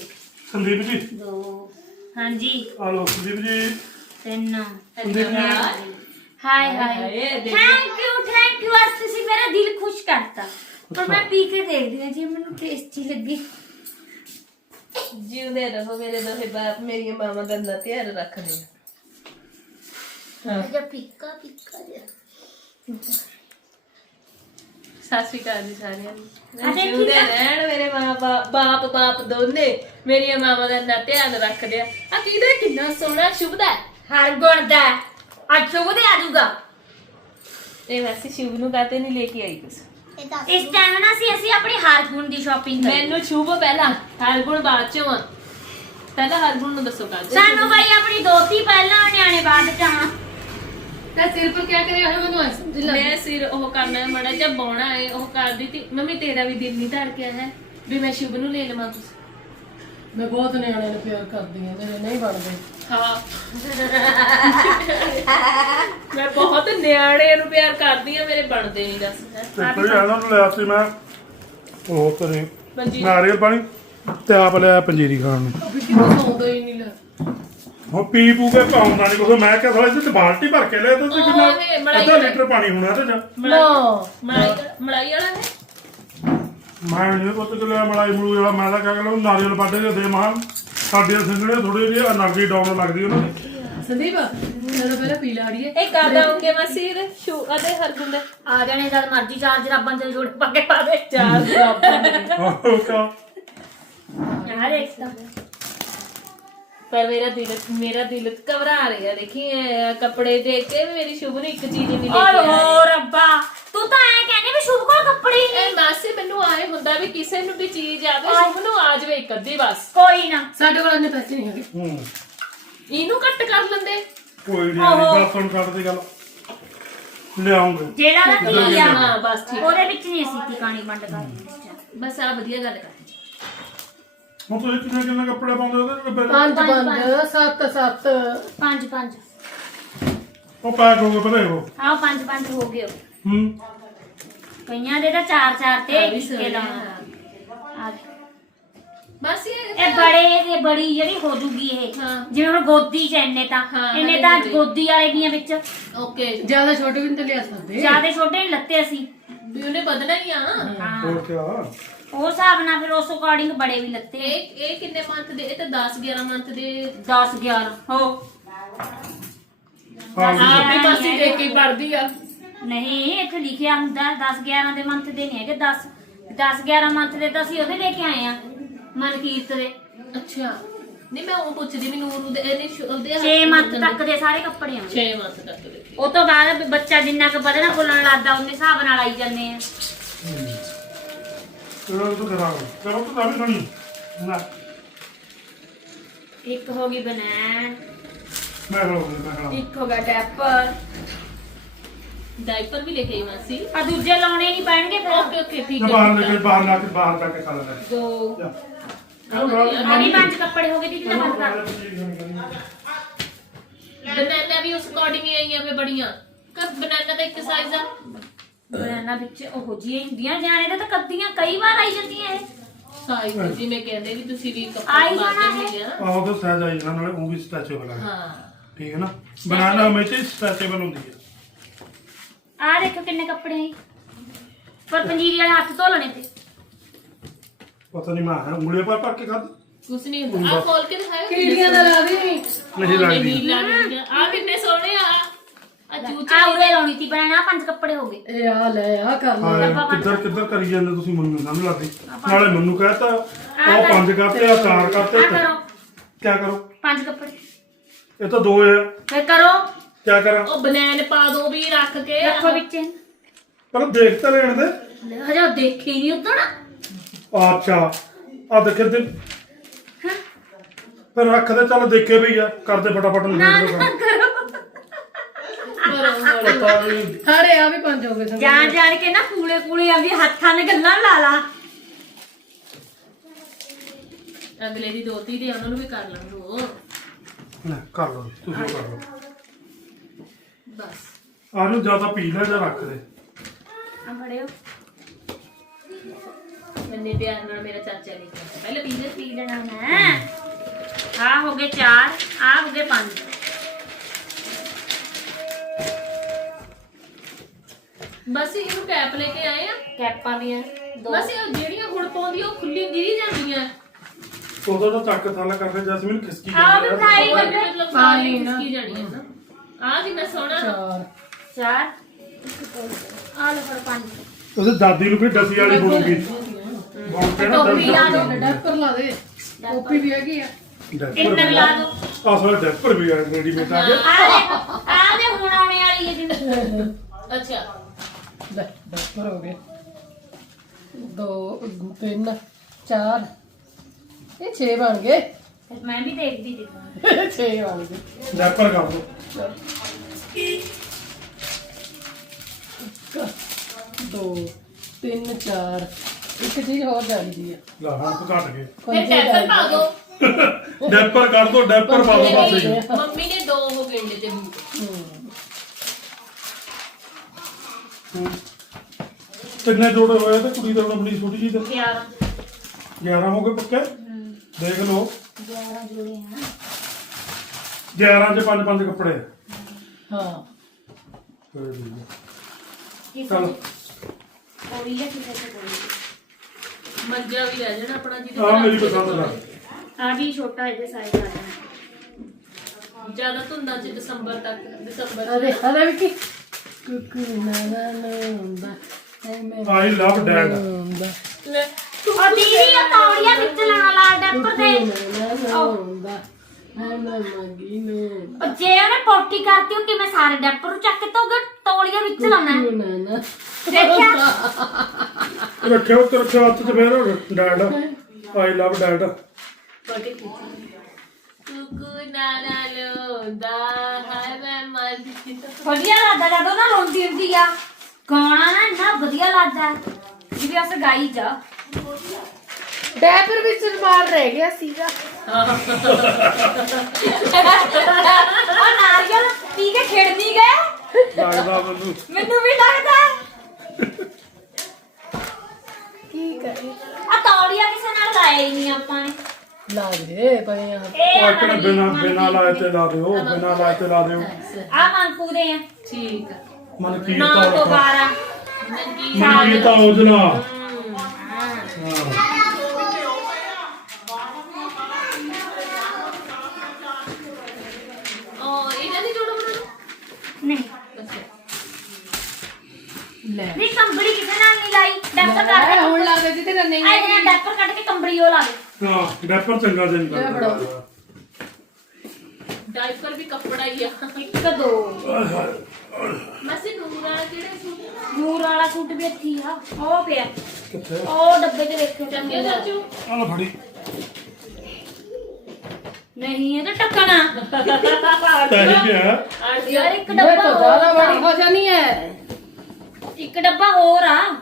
ਸੰਦੀਪ ਜੀ। ਦੋ। ਹਾਂਜੀ। ਹਲੋ ਸੰਦੀਪ ਜੀ। ਤਿੰਨ Sandeep ji. Hi hi. Thank you thank you ਅੱਜ ਤੁਸੀਂ ਮੇਰਾ ਦਿਲ ਖੁਸ਼ ਕਰਤਾ। ਪਰ ਮੈਂ ਪੀ ਕੇ ਦੇਖਦੀ ਹਾਂ ਜੀ ਮੈਨੂੰ ਟੇਸਟੀ ਲੱਗੀ। ਜਿਉਂਦੇ ਰਹੋ ਮੇਰੇ ਦੋਹੇ ਬਾਪ ਮੇਰੀਆਂ ਮਾਵਾਂ ਦਾ ਨਾ ਧਿਆਨ ਰੱਖਦੇ ਜਿਹਾ ਫਿੱਕਾ ਫਿੱਕਾ ਜਿਹਾ। ਸਤਿ ਸ਼੍ਰੀ ਅਕਾਲ ਜੀ ਸਾਰਿਆਂ ਨੂੰ। ਆ ਦੇਖੀ ਜਿਉਂਦੇ। ਰਹਿਣ ਮੇਰੇ ਮਾਂ ਬਾਪ ਬਾਪ ਦੋਨੇ ਮੇਰੀਆਂ ਮਾਵਾਂ ਦਾ ਨਾ ਧਿਆਨ ਰੱਖਦੇ ਆ। ਆ ਕਿਹਦਾ ਕਿੰਨਾ ਸੋਹਣਾ ਸ਼ੁਭ ਦਾ ਹਰ ਗੁਣ ਦਾ ਅੱਜ ਸ਼ੁਭ ਦੇ ਆ ਜਾਊਗਾ। ਇਹ ਵੈਸੇ ਸ਼ੁਭ ਨੂੰ ਕਾਤੇ ਨਹੀਂ ਲੈ ਕੇ ਆਈ ਕੁਛ? ਇਸ ਟਾਈਮ ਨਾ ਅਸੀਂ ਅਸੀਂ ਆਪਣੀ ਹਰ ਗੁਣ ਦੀ ਸ਼ਾਪਿੰਗ ਕਰੀ ਮੈਨੂੰ ਸ਼ੁਭ ਪਹਿਲਾਂ ਹਰਗੁਣ ਬਾਅਦ ਚੋਂ ਆ। ਪਹਿਲਾਂ ਹਰਗੁਣ ਨੂੰ ਦੱਸੋ ਕਾਤੇ ਸਾਨੂੰ ਬਾਈ ਆਪਣੀ ਦੋਤੀ ਪਹਿਲਾਂ ਨਿਆਣੇ ਬਾਅਦ ਚ ਹਾਂ ਤਾਂ ਸਿਰ ਪਰ ਕੀ ਕਰਿਆ ਹੈ ਮੈਨੂੰ ਐਂ ਸਮਝ ਲੱਗ ਮੈਂ ਸਿਰ ਉਹ ਕਰਨਾ ਮੜਾ ਜਿਹਾ ਬੌਣਾ ਹੈ ਉਹ ਕਰਦੀ ਤੀ। ਮੰਮੀ ਤੇਰਾ ਵੀ ਦਿਲ ਨਹੀਂ ਧੜਕਿਆ ਹੈ ਵੀ ਮੈਂ ਸ਼ੁਭ ਨੂੰ ਲੈ ਲਵਾਂ ਕੁਛ ਮੈਂ ਬਹੁਤ ਨਿਆਣਿਆਂ ਨੂੰ ਪਿਆਰ ਕਰਦੀ ਹਾਂ ਮੇਰੇ ਨਹੀਂ ਬਣਦੇ। ਹਾਂ। ਮੈਂ ਬਹੁਤ ਨਿਆਣੇ ਨੂੰ ਪਿਆਰ ਕਰਦੀ ਆ ਮੇਰੇ ਬਣਦੇ ਨਹੀਂ ਦੱਸ। ਤੇ ਕੋਈ ਇਹਨਾਂ ਨੂੰ ਲਿਆ ਸੀ ਮੈਂ ਉਹ ਤੇਰੇ ਪੰਜੀ ਨਾਰੀਅਲ ਪਾਣੀ ਤੇ ਆਪ ਲਿਆ ਪੰਜੀਰੀ ਖਾਣ ਨੂੰ। ਵੀ ਕਿਹਨੂੰ ਸੌਂਦਾ ਹੀ ਨਹੀਂ ਲੈ। ਹੁਣ ਪੀ ਪੂ ਪਾਉਂਦਾ ਨਹੀਂ ਕੁਛ। ਮੈਂ ਕਿਹਾ ਸਾਲਾ ਤੇ ਬਾਲਟੀ ਭਰ ਕੇ ਲਿਆ ਤਾ ਤੇ ਕਿੰਨਾ ਅੱਧਾ ਲੀਟਰ ਪਾਣੀ ਹੋਣਾ ਇਹਦੇ ਚ। ਲੋ ਮਲਾਈ ਮਲਾਈ ਵਾਲਾ ਹੈ? ਮੈਂ ਨਹੀਂ ਪੁੱਤ ਕਿ ਮਲਾਈ ਮਲੂਈ ਵਾਲਾ। ਮੈਂ ਤਾਂ ਕਹਿ ਗਿਆ ਨਾਰੀਅਲ ਪਾਟੇ ਦੇ ਦੇ ਮਾਂ ਸਾਡੇ ਸਿੰਗੜੇ ਥੋੜੀ ਜਿਹੀ એનર્ਜੀ ਡਾਊਨ ਲੱਗਦੀ ਉਹਨਾਂ ਦੀ। ਸੰਦੀਪ ਚਲੋ ਪਹਿਲਾਂ ਪੀ ਲਾੜੀਏ ਇਹ ਕਰਦਾ ਓਕੇ ਮਾਸੀ ਇਹਦੇ ਸ਼ੂ ਅਤੇ ਹਰਗੁਣ ਦੇ ਆ ਜਾਣੇ ਜਦ ਮਰਜ਼ੀ ਚਾਰ ਜਰਾਬਾਂ ਚ ਜੋੜ ਪਾ ਕੇ ਪਾ ਦੇ ਚਾਰ ਜਰਾਬਾਂ। ਆਹੋ ਕਾ। ਆ ਪਰ ਮੇਰਾ ਦਿਲ ਮੇਰਾ ਦਿਲ ਘਬਰਾ ਰਿਹਾ। ਦੇਖੀ ਇਹ ਕੱਪੜੇ ਦੇਖ ਕੇ ਵੀ ਮੇਰੀ ਸ਼ੁਭ ਨੂੰ ਇੱਕ ਚੀਜ਼ ਨਹੀਂ ਲੈ ਓਏ ਕੇ ਆਈ ਹੋ ਰੱਬਾ ਤੂੰ ਤੂੰ ਐ ਕਹਿੰਦੀ ਵੀ ਸ਼ੁਭ ਕੋਲ ਕੱਪੜੇ ਹੀ ਨਹੀਂ। ਇਹ ਮਾਸੀ ਮੈਨੂੰ ਆਏ ਹੁੰਦਾ ਵੀ ਕਿਸੇ ਨੂੰ ਵੀ ਚੀਜ਼ ਆਵੇ ਸ਼ੁਭ ਨੂੰ ਆ ਜਾਵੇ ਇੱਕ ਅੱਧੀ ਬਸ। ਕੋਈ ਨਾ। ਸਾਡੇ ਕੋਲ ਇੰਨੇ ਪੈਸੇ ਨਹੀਂ ਹੈਗੇ। ਹੂੰ। ਇਹਨੂੰ ਘੱਟ ਕਰ ਲੈਂਦੇ। ਕੋਈ ਨਹੀਂ ਬਸ ਹੁਣ ਕੱਢ ਦੀ ਗੱਲ। ਲਿਆਉਂਗੇ। ਜਿਹੜਾ ਦਾ ਧੀ ਆ ਹਾਂ ਬਸ ਠੀਕ। ਉਹਦੇ ਵਿੱਚ ਨਹੀਂ ਅਸੀਂ ਟਿਕਾਣੀ ਵੰਡ ਕਰਦੇ ਬਸ ਆ ਵਧੀਆ ਗੱਲ ਕਰ ਹੁਣ ਤੁਸੀਂ ਕਿੰਨੇ ਕਿੰਨੇ ਕੱਪੜੇ ਪਾਉਂਦੇ ਉਹਦੇ ਵਿੱਚ ਪੰਜ ਪੰਜ ਸੱਤ ਸੱਤ। ਪੰਜ ਪੰਜ। ਉਹ ਪੈਕ ਹੋ ਗਏ ਭਲੇ ਉਹ ਆਹ ਪੰਜ ਪੰਜ ਹੋ ਗਏ ਉਹ। ਹੂੰ। ਕਈਆਂ ਦੇ ਤਾਂ ਚਾਰ ਚਾਰ ਤੇ ਆ ਵੀ ਇੱਕੇ ਸੋਹਣੇ ਲਾਉਣਾ ਆ। ਬਸ ਇਹ ਇਹ ਬੜੇ ਦੇ ਬੜੀ ਜਿਹੜੀ ਹੋ ਜੂਗੀ ਇਹ। ਹਾਂ। ਜਿਵੇਂ ਹੁਣ ਗੋਦੀ ਚ ਇੰਨੇ ਤਾਂ। ਹਾਂ, ਇੰਨੇ ਹਲੇ ਤਾਂ ਵੀ। ਗੋਦੀ ਵਾਲੇ ਦੀਆਂ ਵਿੱਚ। ਓਕੇ ਜ਼ਿਆਦਾ ਛੋਟੇ ਵੀ ਨਹੀਂ ਤੇ ਲਿਆ ਸਕਦੇ। ਜਿਆਦੇ ਛੋਟੇ ਨਹੀਂ ਲੱਤੇ ਅਸੀਂ। ਵੀ ਉਹਨੇ ਬਦਲਣਾ ਹੀ ਆ। ਹਾਂ। ਹੋਰ ਕੀ ਉਹ ਹਿਸਾਬ ਨਾਲ ਫਿਰ ਉਸ ਅਕੋਰਡਿੰਗ ਬੜੇ ਵੀ ਲੱਤੇ ਇਹ ਇਹ ਕਿੰਨੇ ਮੰਥ ਦੇ? ਇਹ ਤਾਂ 10 11 ਮੰਥ ਦੇ 10 11 ਹੋ। ਹਾਂ ਆਪ ਵੀ ਮਾਸੀ ਦੇਖ ਕੇ ਪੜਦੀ ਆ। ਨਹੀਂ ਇੱਥੇ ਲਿਖਿਆ ਹੁੰਦਾ 10 11 ਦੇ ਮੰਥ ਦੇ ਨਹੀਂ ਹੈਗੇ 10 10 11 ਮੰਥ ਦੇ ਤਾਂ ਅਸੀਂ ਉਹਦੇ ਲੈ ਕੇ ਆਏ ਆ ਮਨਕੀਰਤ ਦੇ। ਅੱਛਾ। ਨਹੀਂ ਮੈਂ ਉਹ ਪੁੱਛਦੀ ਵੀ ਨੂਰੂ ਦੇ ਇਹਨੇ ਸ਼ੁ- ਉਹਦੇ 6 ਮੰਥ ਤੱਕ ਦੇ ਸਾਰੇ ਕੱਪੜੇ ਆ। 6 ਮੰਥ ਤੱਕ ਦੇ ਉਹ ਤੋਂ ਬਾਅਦ ਬੱਚਾ ਜਿੰਨਾ ਕੁ ਵਧਣਾ ਫੁੱਲਣ ਲੱਗਦਾ ਉਹਨੇ ਹਿਸਾਬ ਨਾਲ ਆਈ ਜਾਂਦੇ ਆ। ਚਲੋ ਤੂੰ ਕਰਾਓ। ਚਲੋ ਤੂੰ ਤਾਂ ਵੀ ਸੁਣੀ ਨਾ ਇੱਕ ਹੋ ਗਈ ਬਨੈਣ ਮੈਂ ਕਰਾਉਂਗਾ ਮੈਂ ਕਰਾਉਂਗਾ ਇੱਕ ਹੋ ਗਿਆ ਡੈਪਰ ਡਾਈਪਰ ਵੀ ਲੈ ਕੇ ਆਈ ਮਾਸੀ। ਆ ਦੂਜੇ ਲਾਉਣੇ ਨਹੀਂ ਪੈਣਗੇ ਫਿਰ। ਓਕੇ ਓਕੇ ਠੀਕ ਹੈ ਬਾਹਰ ਲੈ ਕੇ ਬਾਹਰ ਲਾ ਕੇ ਬਾਹਰ ਜਾ ਕੇ ਖਾ ਲੈਂਦਾ। ਦੋ। ਜਾ। ਵੀ ਪੰਜ ਕੱਪੜੇ ਹੋ ਗਏ ਦੀਦੀ ਦਾ ਬੰਦ ਕਰ ਬਨਾਨਾ ਵੀ ਉਸ ਅਕੋਰਡਿੰਗ ਹੀ ਆਈਆਂ ਫੇ ਬੜੀਆਂ। ਕਰ ਬਨਾਨਾ ਦਾ ਇੱਕ ਸਾਈਜ਼ ਆ। ਬਨੈਣਾ ਵਿੱਚ ਉਹ ਜੀ ਹੁੰਦੀਆਂ ਜਾਣੇ ਦਾ ਤਾਂ ਕੱਦੀਆਂ ਕਈ ਵਾਰ ਆਈ ਜਾਂਦੀਆਂ ਇਹ। ਸਾਈਜ਼ ਜਿਵੇਂ ਕਹਿੰਦੇ ਵੀ ਤੁਸੀਂ ਵੀ ਆਈ ਕੱਪੜੇ ਜਾਣਾ ਪਾਉਂਦੇ ਹੀ ਆ। ਆਹ ਤਾਂ ਸਹਿਜ ਆਈ ਨਾ ਨਾਲੇ ਉਹ ਵੀ ਸਟੈਚੇਬਲ ਹੈ ਹਾਂ। ਠੀਕ ਹੈ ਨਾ? ਬਨਾਨਾ ਹਮੇਸ਼ਾ ਸਟੈਚੇਬਲ ਹੁੰਦੀ ਹੈ ਆ ਦੇਖੋ ਕਿੰਨੇ ਕੱਪੜੇ ਆਈ ਪਰ ਪੰਜੀਰੀ ਵਾਲੇ ਹੱਥ ਧੋ ਲੈਣੇ ਤੇ। ਪਤਾ ਨਹੀਂ ਮੈਂ ਹੈ ਉਂਗਲੀਆਂ ਪਰ ਪਰ ਕੇ ਖਾਦ ਕੁਛ ਨਹੀਂ ਹੁੰਦਾ। ਆ ਖੋਲ ਕੇ ਦਿਖਾਓ ਕੀੜੀਆਂ ਦਾ ਲਾ ਵੀ। ਨਹੀਂ ਲੱਗਦੀ ਨਹੀਂ ਲੱਗਦੀ ਆ ਕਿੰਨੇ ਸੋਹਣੇ ਆ। ਆ ਚੂਚੇ ਆ ਉਰੇ ਲਾਉਣੀ ਸੀ ਬਨੈਣਾ ਪੰਜ ਕੱਪੜੇ ਹੋ ਗਏ। ਇਹ ਆ ਲੈ ਆ ਕਰ ਲੈ ਹਾਂ ਕਿੱਧਰ ਕਿੱਧਰ ਕਰੀ ਜਾਂਦੇ ਤੁਸੀਂ? ਮੈਨੂੰ ਨਹੀਂ ਸਮਝ ਲੱਗਦੀ। ਨਾਲੇ ਮੈਨੂੰ ਕਹਤਾ ਉਹ ਪੰਜ ਕਰਤੇ ਆ ਚਾਰ ਕਰਤੇ ਆ ਕਰੋ। ਕੀ ਕਰੋ? ਪੰਜ ਕੱਪੜੇ। ਇਹ ਤਾਂ ਦੋ ਆ। ਫਿਰ ਕਰੋ। ਕੀ ਕਰਾਂ? ਉਹ ਬਨਾਨ ਪਾ ਦੋ ਵੀ ਰੱਖ ਕੇ। ਰੱਖੋ ਵਿੱਚ। ਪਰ ਦੇਖ ਤਾਂ ਲੈਣ ਦੇ। ਹਜੇ ਉਹ ਦੇਖੀ ਨਹੀਂ ਉਦੋਂ ਅੱਛਾ ਆ ਦੇਖੇ ਤੇ ਫਿਰ ਰੱਖ ਦੇ ਚੱਲ ਦੇਖੇ ਵੀ ਆ। ਕਰਦੇ ਫਟਾਫਟ ਨਾ ਨਾ ਨਹੀਂ ਸਾਰੇ ਆ ਵੀ ਪੰਜ ਹੋ ਗਏ ਸਮਝ ਜਾਣ ਜਾਣ ਕੇ ਨਾ ਕੂਲੇ ਕੂਲੇ ਆਂਦੀ ਹੱਥਾਂ ਨੇ ਗੱਲਾਂ ਲਾ ਲਾ। ਅਗਲੇ ਦੀ ਦੋਤੀ ਦੇ ਉਹਨਾਂ ਨੂੰ ਵੀ ਕਰ ਲਾਂ ਦੋ। ਲੈ ਕਰ ਲਓ ਜੀ, ਤੁਸੀਂ ਕਰ ਲਓ। ਬਸ। ਆ ਨੂੰ ਜ਼ਿਆਦਾ ਪੀ ਲੈ ਜਾਂ ਰੱਖ ਦੇ। ਆ ਫੜਿਓ। ਇੰਨੇ ਪਿਆਰ ਨਾਲ ਮੇਰਾ ਚਾਚਾ ਲੈ ਕੇ ਆਇਆ ਪਹਿਲੇ ਪੀਲੇ ਪੀ ਲੈਣਾ ਮੈਂ। ਆ ਹੋ ਗਏ ਚਾਰ ਆ ਹੋ ਗਏ ਪੰਜ। ਬਸ ਇਹਨੂੰ ਕੈਪ ਲੈ ਕੇ ਆਏ ਆ। ਕੈਪਾਂ ਵੀ ਆ ਦੋ। ਬਸ ਇਹ ਜਿਹੜੀਆਂ ਹੁਣ ਪਾਉਂਦੀ ਉਹ ਖੁੱਲੀ ਗਿਰੀ ਜਾਂਦੀਆਂ। ਉਦੋਂ ਤਾਂ ਚੱਕ ਥਾਲਾ ਕਰਕੇ ਜੈਸਮੀਨ ਖਿਸਕੀ ਆ। ਵੀ ਆ। ਲੱਗੇ ਮਤਲਬ ਸਾਰੀ ਕੀ ਜਾਣੀਆਂ ਨਾ ਆ ਕਿੰਨਾ ਸੋਹਣਾ ਚਾਰ। ਚਾਰ। ਆ ਲੋ ਫਿਰ ਪੰਜ। ਉਹਦੇ ਦਾਦੀ ਨੂੰ ਵੀ ਡਸੀ ਵਾਲੀ ਬਣੂਗੀ ਬਹੁਤ ਕਹਿਣਾ ਟੋਪੀ ਲਾ ਦੋ ਡੈਪਰ ਲਾ ਦੇ। ਕਾਪੀ ਵੀ ਹੈਗੀ ਆ। ਇੰਦਰ ਲਾ ਦੋ। ਆਸਲਾ ਡੈਪਰ ਵੀ ਆ ਰੈਡੀਮੇਡ ਆ ਆ ਦੇ ਆ ਦੇ ਹੁਣ ਆਉਣੇ ਵਾਲੀ ਹੈ ਜਿਵੇਂ ਅੱਛਾ। ਲੈ ਡੈਪਰ ਹੋ ਗਏ ਦੋ ਤਿੰਨ ਚਾਰ ਇਹ 6 ਬਣ ਗਏ ਮੈਂ ਵੀ ਦੇਖਦੀ ਸੀ 6 ਬਣ ਗਏ ਡੈਪਰ ਕਰ ਦੋ ਦੋ ਤਿੰਨ ਚਾਰ ਇੱਕ ਚੀਜ਼ ਹੋਰ ਚਾਹੀਦੀ ਆ ਲਾ ਹੁਣ ਤਾਂ ਘਟ ਗਏ ਫਿਰ ਟੈਪਰ ਪਾ ਦੋ ਡੈਪਰ ਕਰ ਦੋ ਡੈਪਰ ਪਾ ਦੋ ਪਾਸੇ ਹੀ। ਮੰਮੀ ਨੇ ਦੋ ਹੋ ਗਏ ਤੇ ਬੂਟ ਕਿੰਨੇ ਜੋੜੇ ਹੋਏ ਤੇ ਕੁੜੀ ਦਾ ਆਪਣੀ ਛੋਟੀ ਜੀ ਦੇ 11 11 ਹੋ ਗਏ ਪੱਕੇ? ਦੇਖ ਲਓ। 11 ਜੋੜੇ ਆ। 11 ਚ ਪੰਜ ਪੰਜ ਕੱਪੜੇ। ਹਾਂ। ਫਿਰ ਠੀਕ ਹੈ। ਕਿਸੇ ਚਲੋ। ਕੋਈ ਹੈ ਕਿਸੇ ਤੇ ਕੋਈ ਮੰਜਾ ਵੀ ਰਹਿ ਜਾਣਾ ਆਪਣਾ ਜਿਹਦੇ ਆ ਮੇਰੀ ਪਸੰਦ ਦਾ। ਆ ਵੀ ਛੋਟਾ ਇਹਦੇ ਸਾਈਜ਼ ਆ ਜਾਣਾ ਜ਼ਿਆਦਾ ਧੁੰਦਾਂ ਚ ਦਸੰਬਰ ਤੱਕ ਦਸੰਬਰ ਅਰੇ ਅਰੇ ਵਿੱਕੀ। ਕੁਕੂ ਨਾ ਨਾ ਨਾ ਆਈ ਲਵ ਡੈਡ ਲੈ ਉਹ ਦੀਦੀ ਉਹ ਤੌੜੀਆਂ ਵਿੱਚ ਲਾਣਾ ਲਾ ਡੈਪਰ ਤੇ ਉਹ ਜੇ ਉਹਨੇ ਪੋਟੀ ਕਰਤੀ ਉਹ ਕਿਵੇਂ ਸਾਰੇ ਡੈਪਰ ਨੂੰ ਚੱਕ ਕੇ ਤੋਗੇ ਵਿੱਚ ਲਾਉਣਾ ਹੈ। ਦੇਖਿਆ ਰੱਖਿਓ ਉੱਤੇ ਰੱਖਿਓ ਹੱਥ 'ਚ ਫੇਰ ਡੈਡ ਆਈ ਲਵ ਡੈਡ ਕੁਕੂ ਨਾਨਾ ਲੋਦਾ ਹਾਏ ਮੈਂ ਮਰ ਗਈ ਵਧੀਆ ਲੱਗਦਾ ਜਦੋਂ ਨਾ ਰੋਂਦੀ ਹੁੰਦੀ ਆ। ਗਾਣਾ ਨਾ ਇੰਨਾ ਵਧੀਆ ਲੱਗਦਾ। ਜਿਵੇਂ ਅਸ ਗਾਈ ਜਾ। ਡੈਪਰ ਵਿੱਚ ਰੁਮਾਲ ਰਹਿ ਗਿਆ ਸੀਗਾ। ਉਹ ਨਾਰੀਅਲ ਪੀ ਕੇ ਖੇਡਦੀ ਗਏ। ਲੱਗਦਾ ਮੈਨੂੰ। ਮੈਨੂੰ ਵੀ ਲੱਗਦਾ। ਕੀ ਕਰੇ ਆ ਤੌਲੀਆ ਕਿਸੇ ਨਾਲ ਹੀ ਨਹੀਂ ਆਪਾਂ ਨੇ। ਲਾ ਦੇ ਪਏ ਆ ਇਹ ਉਹ ਇੱਕ ਨੇ ਬਿਨਾ ਬਿਨਾ ਲਾਏ ਤੇ ਲਾ ਦਿਓ ਬਿਨਾ ਲਾਏ ਤੇ ਲਾ ਦਿਓ ਆ ਮੰਕੂ ਦੇ ਆ ਠੀਕ ਆ ਮਨਕੀਰ 9 ਤੋਂ ਤਾਂ 12 ਨੰਗੀ ਮਨਕੀਰ ਤਾਂ ਉਜਲਾ ਹਾਂ ਹਾਂ ਉਹ ਇਹਨਾਂ ਦੀ ਜੋੜਾ ਬਣਾਉਣਾ ਨਹੀਂ ਅੱਛਾ ਲੈ ਨਹੀਂ ਕੰਬੜੀ ਕਿਸੇ ਨਾਲ ਨਹੀਂ ਲਾਈ ਡੈਪਰ ਕੱਢ ਮੈਂ ਕੇ ਹੁਣ ਲਾ ਦੇ ਤੇਰਾ ਨਹੀਂ ਆਏ ਨੇ ਡੈਪਰ ਕੱਢ ਕੇ ਕੰਬੜੀ ਉਹ ਲਾ ਦੇ ਹਾਂ ਡੈਪਰ ਚੰਗਾ ਜਿਹਾ ਨਹੀਂ ਇਹ ਕਰਦਾ ਡਾਈਪਰ ਵੀ ਕੱਪੜਾ ਹੀ ਆ ਇੱਕ ਦੋ ਮਸੇ ਨੂਰ ਵਾਲਾ ਕਿਹੜਾ ਸੂਟ ਨੂਰ ਵਾਲਾ ਸੂਟ ਵੀ ਇੱਥੇ ਹੀ ਆ ਉਹ ਪਿਆ ਕਿੱਥੇ ਉਹ ਡੱਬੇ 'ਚ ਦੇਖੋ ਚੰਗੇ ਚਾਚੂ ਆ ਲੈ ਫੜੀ ਨਹੀਂ ਇਹ ਤਾਂ ਟੱਕਣਾ ਤੈ ਹੀ ਗਿਆ ਯਾਰ ਇੱਕ ਇਹ ਡੱਬਾ ਤਾਂ ਹੋਰ ਜ਼ਿਆਦਾ ਬੜੀ ਹੋ ਜਾਣੀ ਹੈ ਇੱਕ ਡੱਬਾ ਹੋਰ ਆ ਆ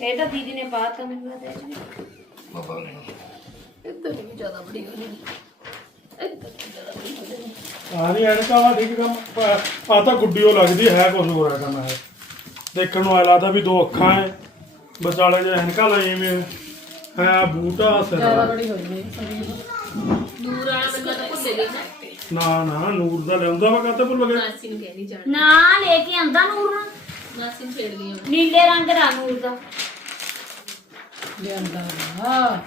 ਇਹ ਤਾਂ ਦੀਦੀ ਨੇ ਬਾਤ ਮੈਨੂੰ ਪਤਾ ਹੈ ਪਤਾ। ਨਹੀਂ ਇੱਧਰ ਵੀ ਜ਼ਿਆਦਾ ਬੜੀ ਹੋ ਜਾਣੀ ਆ ਨਹੀਂ ਐਨਕਾਂ ਵਾਲਾ ਠੀਕ ਕੰਮ। ਆ ਤਾਂ ਗੁੱਡੀ ਉਹ ਲੱਗਦੀ ਹੈ ਕੁਝ ਹੋਰ ਹੈ ਕੰਮ ਹੈ ਦੇਖਣ ਨੂੰ ਐ ਲੱਗਦਾ ਵੀ ਦੋ ਅੱਖਾਂ ਹੈ ਵਿਚਾਲੇ ਜੇ ਐਨਕਾਂ ਲਾਈਆਂ ਵੀ ਹੈ ਬੂਟਾ ਸਿਰ ਜ਼ਿਆਦਾ ਬੜੀ ਹੋ ਜਾਣੀ ਸਰੀਰ ਨੂਰ ਵਾਲਾ ਮੈਨੂੰ ਤਾਂ ਭੁੱਲੇ ਗਈ ਨਾ। ਨਾ ਨਾ ਨੂਰ ਦਾ ਲਿਆਉਂਦਾ ਵਾ ਕਾਤੇ ਭੁੱਲ ਗਏ ਮਾਸੀ ਨੂੰ ਕਹਿਣੀ ਜਾਣ। ਨਾ ਲੈ ਕੇ ਆਂਦਾ ਨੂਰ ਨੂੰ। ਮਾਸੀ ਨੂੰ ਛੇੜਦੀ ਨੀਲੇ ਰੰਗ ਦਾ ਨੂਰ ਦਾ। ਲਿਆਂਦਾ ਵਾ।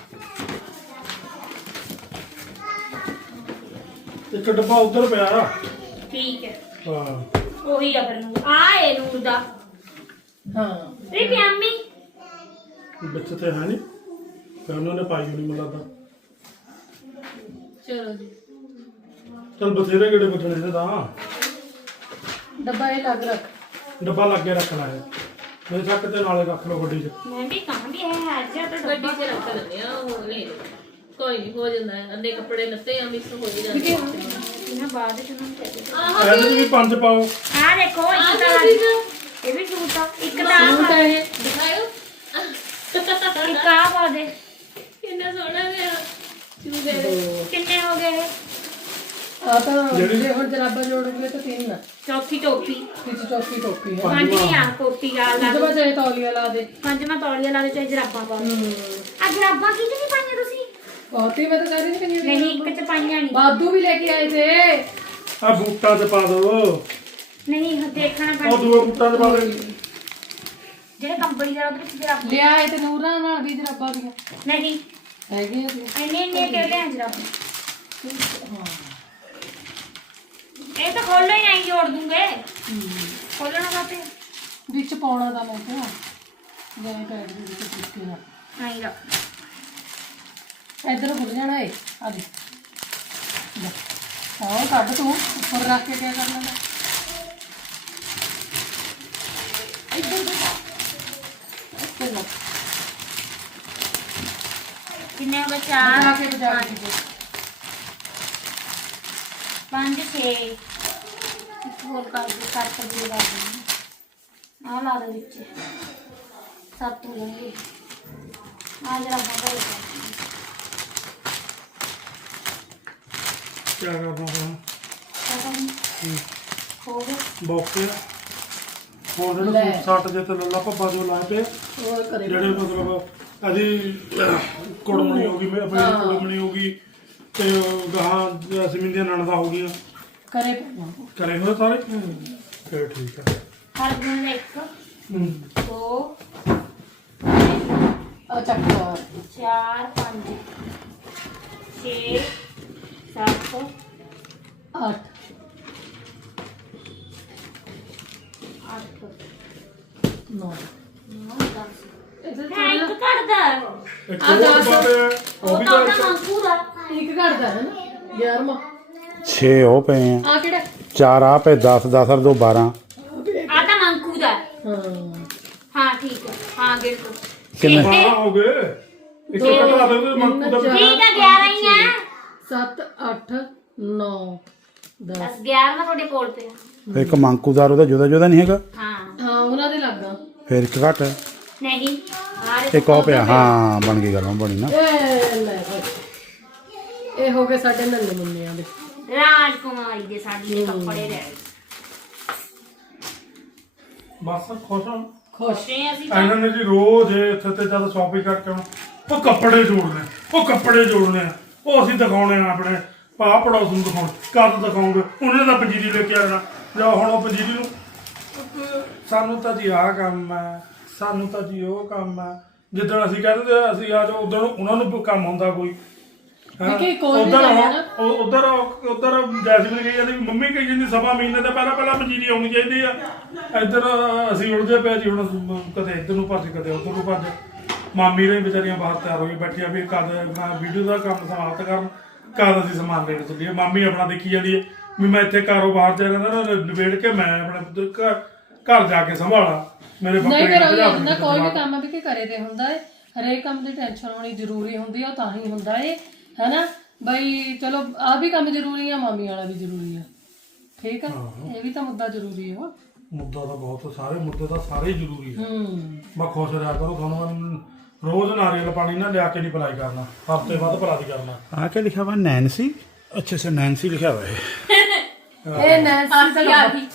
ਇੱਕ ਡੱਬਾ ਉਧਰ ਪਿਆ ਆ। ਠੀਕ ਹੈ। ਹਾਂ। ਉਹੀ ਆ ਫਿਰ ਨੂਰ ਆ ਏ ਨੂਰ ਦਾ। ਹਾਂ। ਇਹ ਪਿਆਮੀ ਵਿੱਚ ਤੇ ਹੈ ਨਹੀਂ ਫਿਰ ਉਹਨਾਂ ਨੇ ਪਾਈ ਨਹੀਂ ਮਿਲਦਾ। ਚਲੋ ਜੀ। ਚਲ ਬਥੇਰੇ ਗੇੜੇ ਬੱਟਣੇ ਤੇ ਤਾਂ। ਡੱਬਾ ਇਹ ਲੱਗ ਰੱਖ। ਡੱਬਾ ਲੱਗ ਕੇ ਰੱਖਣਾ ਹੈ। ਮੇਰੇ ਚੱਕ ਤੇ ਨਾਲੇ ਰੱਖ ਲਓ ਗੱਡੀ 'ਚ। ਮੈਂ ਵੀ ਕਹਾਂਗੀ ਇਹ ਹੈ ਜਿਹਾ ਤਾਂ ਗੱਡੀ 'ਚ ਰੱਖ ਲੈਂਦੇ ਆ ਉਹ ਲੈ ਲਓ। ਕੋਈ ਨਹੀਂ ਹੋ ਜਾਂਦਾ ਹੈ। ਅੰਨੇ ਕੱਪੜੇ ਲੱਤੇ ਆ ਮਿਕਸ ਹੋ ਹੀ ਜਾਂਦੇ ਇਹਨਾਂ ਬਾਅਦ ਚ ਨੂੰ ਚਾਹੀਦਾ ਆਹ ਇਹਦੇ 'ਚ ਵੀ ਪੰਜ ਪਾਓ। ਆ ਦੇਖੋ ਇੱਕ ਤਾਂ ਚੀਜ਼? ਇਹ ਵੀ ਸੂਟ ਆ ਇੱਕ ਤਾਂ ਆਹ ਤਾਂ ਇਹ। ਦਿਖਾਇਓ। ਇੱਕ ਆ ਪਾ ਦੇ। ਕਿੰਨਾ ਸੋਹਣਾ ਚੂਦੇ ਦੇ ਕਿੰਨੇ ਹੋ ਗਏ ਇਹ? ਆ ਤਾਂ ਜੇ ਹੁਣ ਜਰਾਬਾ ਜੋੜ ਲਏ ਤਾਂ ਤਿੰਨ ਆ। ਚੌਥੀ ਟੋਪੀ। ਵਿੱਚ ਚੌਕੀ ਟੋਪੀ ਹੈ। ਪੰਜਵੀਂ। ਆ ਕੋਟੀ ਆ ਲਾ ਉਹਦੇ ਬਾਅਦ ਇਹ ਤੌਲੀਆ ਲਾ ਦੇ। ਪੰਜਵਾਂ ਤੌਲੀਆ ਲਾ ਦੇ ਚਾਹੇ ਜਰਾਬਾਂ ਪਾ ਆ ਜਰਾਬਾਂ ਕਿਹਦੇ ਨਹੀਂ ਪਾਈਆਂ ਤੁਸੀਂ? ਬਹੁਤੀ ਮੈਂ ਤਾਂ ਕਹਿ ਰਹੀ ਨਹੀਂ ਕਿ ਨਹੀਂ ਇੱਕ ਚ ਪਾਈਆਂ ਨਹੀਂ ਬਾਦੂ ਵੀ ਲੈ ਕੇ ਆਏ ਥੇ ਆ ਬੂਟਾਂ 'ਚ ਪਾ ਦਿਓ ਨਹੀਂ ਹ- ਦੇਖਣਾ ਉਹ ਪੈਣਾ ਦੂਏ ਬੂਟਾਂ 'ਚ ਪਾ ਦੇ। ਜਿਹੜੇ ਕੰਪਨੀ ਦਾ ਉਹਦੇ ਵਿੱਚ ਜਰਾਬਾਂ। ਲਿਆ ਆਏ ਤੇ ਨੂਰਾਂ ਨਾਲ ਵੀ ਜਰਾਬਾ ਵੀ ਨਹੀਂ। ਹੈਗੇ ਆ। ਇੰਨੇ ਇੰਨੇ ਕਿਹੜੇ ਆ ਜਰਾਬਾਂ? ਇਹ ਤਾਂ ਖੋਲੋ ਹੀ ਨਹੀਂ ਜੋੜ ਦੂੰਗੇ। ਖੋਲਣਾ ਕਾਤੇ? ਵਿੱਚ ਪਾਉਣਾ ਦਾ ਮੈਂ ਕਿਹਾ। ਜਿਵੇਂ ਪੈਰ ਦੇ ਵਿੱਚ ਕੁੱਤੀ ਨਾਲ ਨਹੀਂ ਰੱਖ। ਇੱਧਰ ਖੁੱਲ ਜਾਣਾ ਏ। ਆ ਦੇ ਲੈ। ਆਹ ਕੱਢ ਤੂੰ। ਉੱਪਰ ਰੱਖ ਕੇ ਕਿਆ ਕਰਨਾ ਹੈ ਇੱਧਰ ਦੇ ਇੱਧਰ ਲੱਗ ਕਿੰਨੇ ਜਾ ਚਾਰ। ਕੇ ਬਜਾ ਕੇ ਪੰਜ ਛੇ। ਇੱਕ ਹੋਰ ਕਰ ਦੇ ਸੱਤ ਵੀ ਲਾ ਦੇ ਆ ਲਾ ਦੇ ਵਿੱਚ। ਸੱਤ ਹੋ ਜਾਣਗੇ। ਆ ਜਰਾ ਬੰਦਾ ਕੀ ਕਰਨਾ ਹੁਣ ਹੋ? ਗਿਆ ਬੌਕੇ। ਹੋਰ ਜਿਹੜੇ ਲੈ। ਸੂਟ ਸਾਟ ਜੇ ਤੇ ਲੱਲਾ ਭੱਬਾ ਜੋ ਲਾਏ ਹੋਰ ਕਰੇ ਜਿਹੜੇ ਮਤਲਬ ਅਜੀ ਕੁੜਮਣੀ ਹੋ ਗਈ ਮੈਂ ਆਪਣੀ ਕੁੜਮਣੀ ਹੋ ਗਈ ਤੇ ਉਹ ਗਾਹਾਂ ਅਸਮਿਨ ਦੀਆਂ ਨਣਦਾ ਹੋ ਗਈਆਂ। ਕਰੇ ਪੈਣਾ ਕਰੇ ਹੋਏ ਸਾਰੇ? ਫਿਰ ਠੀਕ ਹੈ ਹਰ ਗੁਣ ਇੱਕ। ਹੂੰ। ਦੋ ਆ ਚੱਕਰ ਚਾਰ। ਪੰਜ। ਛੇ ਸੱਤ। ਅੱਠ। ਅੱਠ। ਨੌ। ਨੌ ਦਸ। ਇੱਧਰ ਹੈ ਇੱਕ ਘੜਦਾ ਇੱਕ ਹੋਰ ਪਾਤੇ ਉਹ ਉਹ ਵੀ ਤਾਂ ਤਾਂ ਆਪਣਾ ਮੰਕੂ ਦਾ ਇੱਕ ਘੜਦਾ ਹੈ ਨਾ? 11ਵਾਂ 6 ਉਹ ਪਏ ਆ। ਆ ਕਿਹੜਾ? ਚਾਰ ਆ ਪਏ 10 10 ਔਰ 2 12 ਆ ਤਾਂ ਮੰਕੂ ਦਾ ਹੈ। ਹਾਂ ਹਾਂ ਠੀਕ ਹੈ। ਹਾਂ ਬਿਲਕੁਲ। ਕਿੰਨੇ? ਠੀਕ ਹੈ। ਹਾਂ ਹੋ ਗਏ। ਇੱਕ ਘਟਾ ਦੇ ਤੇ ਮੰਕੂ ਦਾ ਤਿੰਨ, ਠੀਕ ਹੈ 11 ਹੀ ਆ। 7 8 9 10 ਬਸ 11 ਮੈਂ ਤੁਹਾਡੇ ਕੋਲ ਪਿਆ। ਇੱਕ ਮੰਕੂਦਾਰ ਉਹਦਾ ਜੁਦਾ ਜੁਦਾ ਨਹੀਂ ਹੈਗਾ? ਹਾਂ। ਹਾਂ ਉਹਨਾਂ ਦੇ ਲੱਗਾ। ਫਿਰ ਇੱਕ ਘੱਟ ਹੈ। ਨਹੀਂ ਆਰੇ ਇੱਕ ਉਹ ਪਿਆ। ਹਾਂ ਬਣ ਗਈ ਗੱਲ ਬਣੀ ਨਾ। ਇਹ ਲੈ ਬਈ। ਇਹ ਹੋ ਗਏ ਸਾਡੇ ਨੰਨੇ ਮੁੰਨਿਆਂ ਦੇ। ਰਾਜਕੁਮਾਰੀ ਦੇ ਸਾਡੀ ਦੇ ਕੱਪੜੇ ਰਹਿ ਗਏ। ਬਸ ਖੁਸ਼ ਹਾਂ? ਖੁਸ਼ ਤੇ ਅਸੀਂ ਇਹਨਾਂ ਨੇ ਜੀ ਰੋਜ਼ ਇੱਥੇ ਤੇ ਜਦ ਸ਼ਾਪਿੰਗ ਕਰਕੇ ਆਉਣਾ ਉਹ ਕੱਪੜੇ ਜੋੜਨੇ ਉਹ ਕੱਪੜੇ ਜੋੜਨੇ ਆ। ਉਹ ਅਸੀਂ ਦਿਖਾਉਣੇ ਆ ਆਪਣੇ ਪਾ ਪੜੋਸ ਨੂੰ ਦਿਖਾਉਣ। ਕਦ ਦਿਖਾਉਂਗੇ? ਉਹਨੇ ਤਾਂ ਪੰਜੀਰੀ ਲੈ ਕੇ ਆਣਾ ਜਾਂ ਹੁਣ ਉਹ ਪੰਜੀਰੀ ਨੂੰ? ਸਾਨੂੰ ਤਾਂ ਜੀ ਆਹ ਕੰਮ ਹੈ ਸਾਨੂੰ ਤਾਂ ਜੀ ਉਹ ਕੰਮ ਹੈ। ਜਿੱਦਣ ਅਸੀਂ ਕਹਿੰਦੇ ਤੇ ਅਸੀਂ ਆ ਜਾਓ ਉਦੋਂ ਉਹਨਾਂ ਨੂੰ ਕੰਮ ਹੁੰਦਾ ਕੋਈ। ਦੇਖੀ ਕੋਈ ਵੀ ਉਧਰ ਗੱਲ ਹੈ ਨਾ। ਉਧਰ ਉਧਰ ਜੈਸਮੀਨ ਕਹੀ ਜਾਂਦੀ ਵੀ ਮੰਮੀ ਕਹੀ ਜਾਂਦੀ ਸਵਾ ਮਹੀਨੇ ਤੋਂ ਪਹਿਲਾਂ ਪਹਿਲਾਂ ਪੰਜੀਰੀ ਆਉਣੀ ਚਾਹੀਦੀ ਆ। ਇੱਧਰ ਅਸੀਂ ਉਲਝੇ ਪਿਆ ਜੀ ਹੁਣ ਕਦੇ ਇੱਧਰ ਨੂੰ ਭੱਜ ਕਦੇ ਉੱਧਰ ਨੂੰ ਭੱਜ। ਮਾਮੀ ਨੇ ਵਿਚਾਰੀਆਂ ਬਾਹਰ ਤਿਆਰ ਹੋਈ ਬੈਠੀਆਂ ਵੀ ਕਦ ਮੈਂ ਵੀਡੀਓ ਦਾ ਕੰਮ ਸਮਾਪਤ ਕਰਨ ਕਦ ਅਸੀਂ ਸਮਾਨ ਲੈਣ ਚੱਲੀਏ। ਮਾਮੀ ਆਪਣਾ ਦੇਖੀ ਜਾਂਦੀ ਹੈ ਵੀ ਮੈਂ ਇੱਥੇ ਕਾਰੋਬਾਰ ਤੇ ਰਹਿੰਦਾ ਨਾ ਨਿਬੇੜ ਕੇ ਮੈਂ ਆਪਣੇ ਘਰ ਘਰ ਜਾ ਕੇ ਸੰਭਾਲਾਂ। ਮੇਰੇ ਨਹੀਂ ਬੱਕਰੇ ਫਿਰ ਉਹ ਹੁੰਦਾ ਕੋਈ ਵੀ। ਕੰਮ ਵੀ ਕਿ ਕਰੇ ਤੇ ਹੁੰਦਾ ਹੈ ਹਰੇਕ ਕੰਮ ਦੀ ਟੈਨਸ਼ਨ ਹੋਣੀ ਜ਼ਰੂਰੀ ਹੁੰਦੀ ਆ ਉਹ ਤਾਂ ਹੀ ਹੁੰਦਾ ਹੈ ਹੈਨਾ? ਬਈ ਚਲੋ ਆ ਵੀ ਕੰਮ ਜ਼ਰੂਰੀ ਆ ਮਾਮੀ ਵਾਲਾ ਵੀ ਜ਼ਰੂਰੀ ਆ। ਠੀਕ ਆ? ਇਹ ਵੀ ਤਾਂ ਮੁੱਦਾ ਜ਼ਰੂਰੀ ਆ। ਮੁੱਦਾ ਤਾਂ ਬਹੁਤ ਸਾਰੇ ਮੁੱਦੇ ਤਾਂ ਸਾਰੇ ਹੀ ਜ਼ਰੂਰੀ ਹੈ ਹੂੰ। ਮੈਂ ਖੁਸ਼ ਰਿਹਾ ਕਰੋ ਤੁਹਾਨੂੰ ਮੈਂ ਰੋਜ਼ ਨਾਰੀਅਲ ਪਾਣੀ ਨਾ ਲਿਆ ਕੇ ਨਹੀਂ ਪਲਾਈ ਕਰਨਾ। ਹਫ਼ਤੇ ਬਾਅਦ ਪਲਾਈ ਕਰਨਾ। ਆ ਕੇ ਲਿਖਿਆ ਵਾ? ਨੈਂਸੀ ਅੱਛਾ ਅੱਛਾ ਨੈਂਸੀ ਲਿਖਿਆ ਵਾ ਇਹ। *laughs* ਇਹ ਨੈਂਸੀ ਤਾਂ ਆ ਗਈ।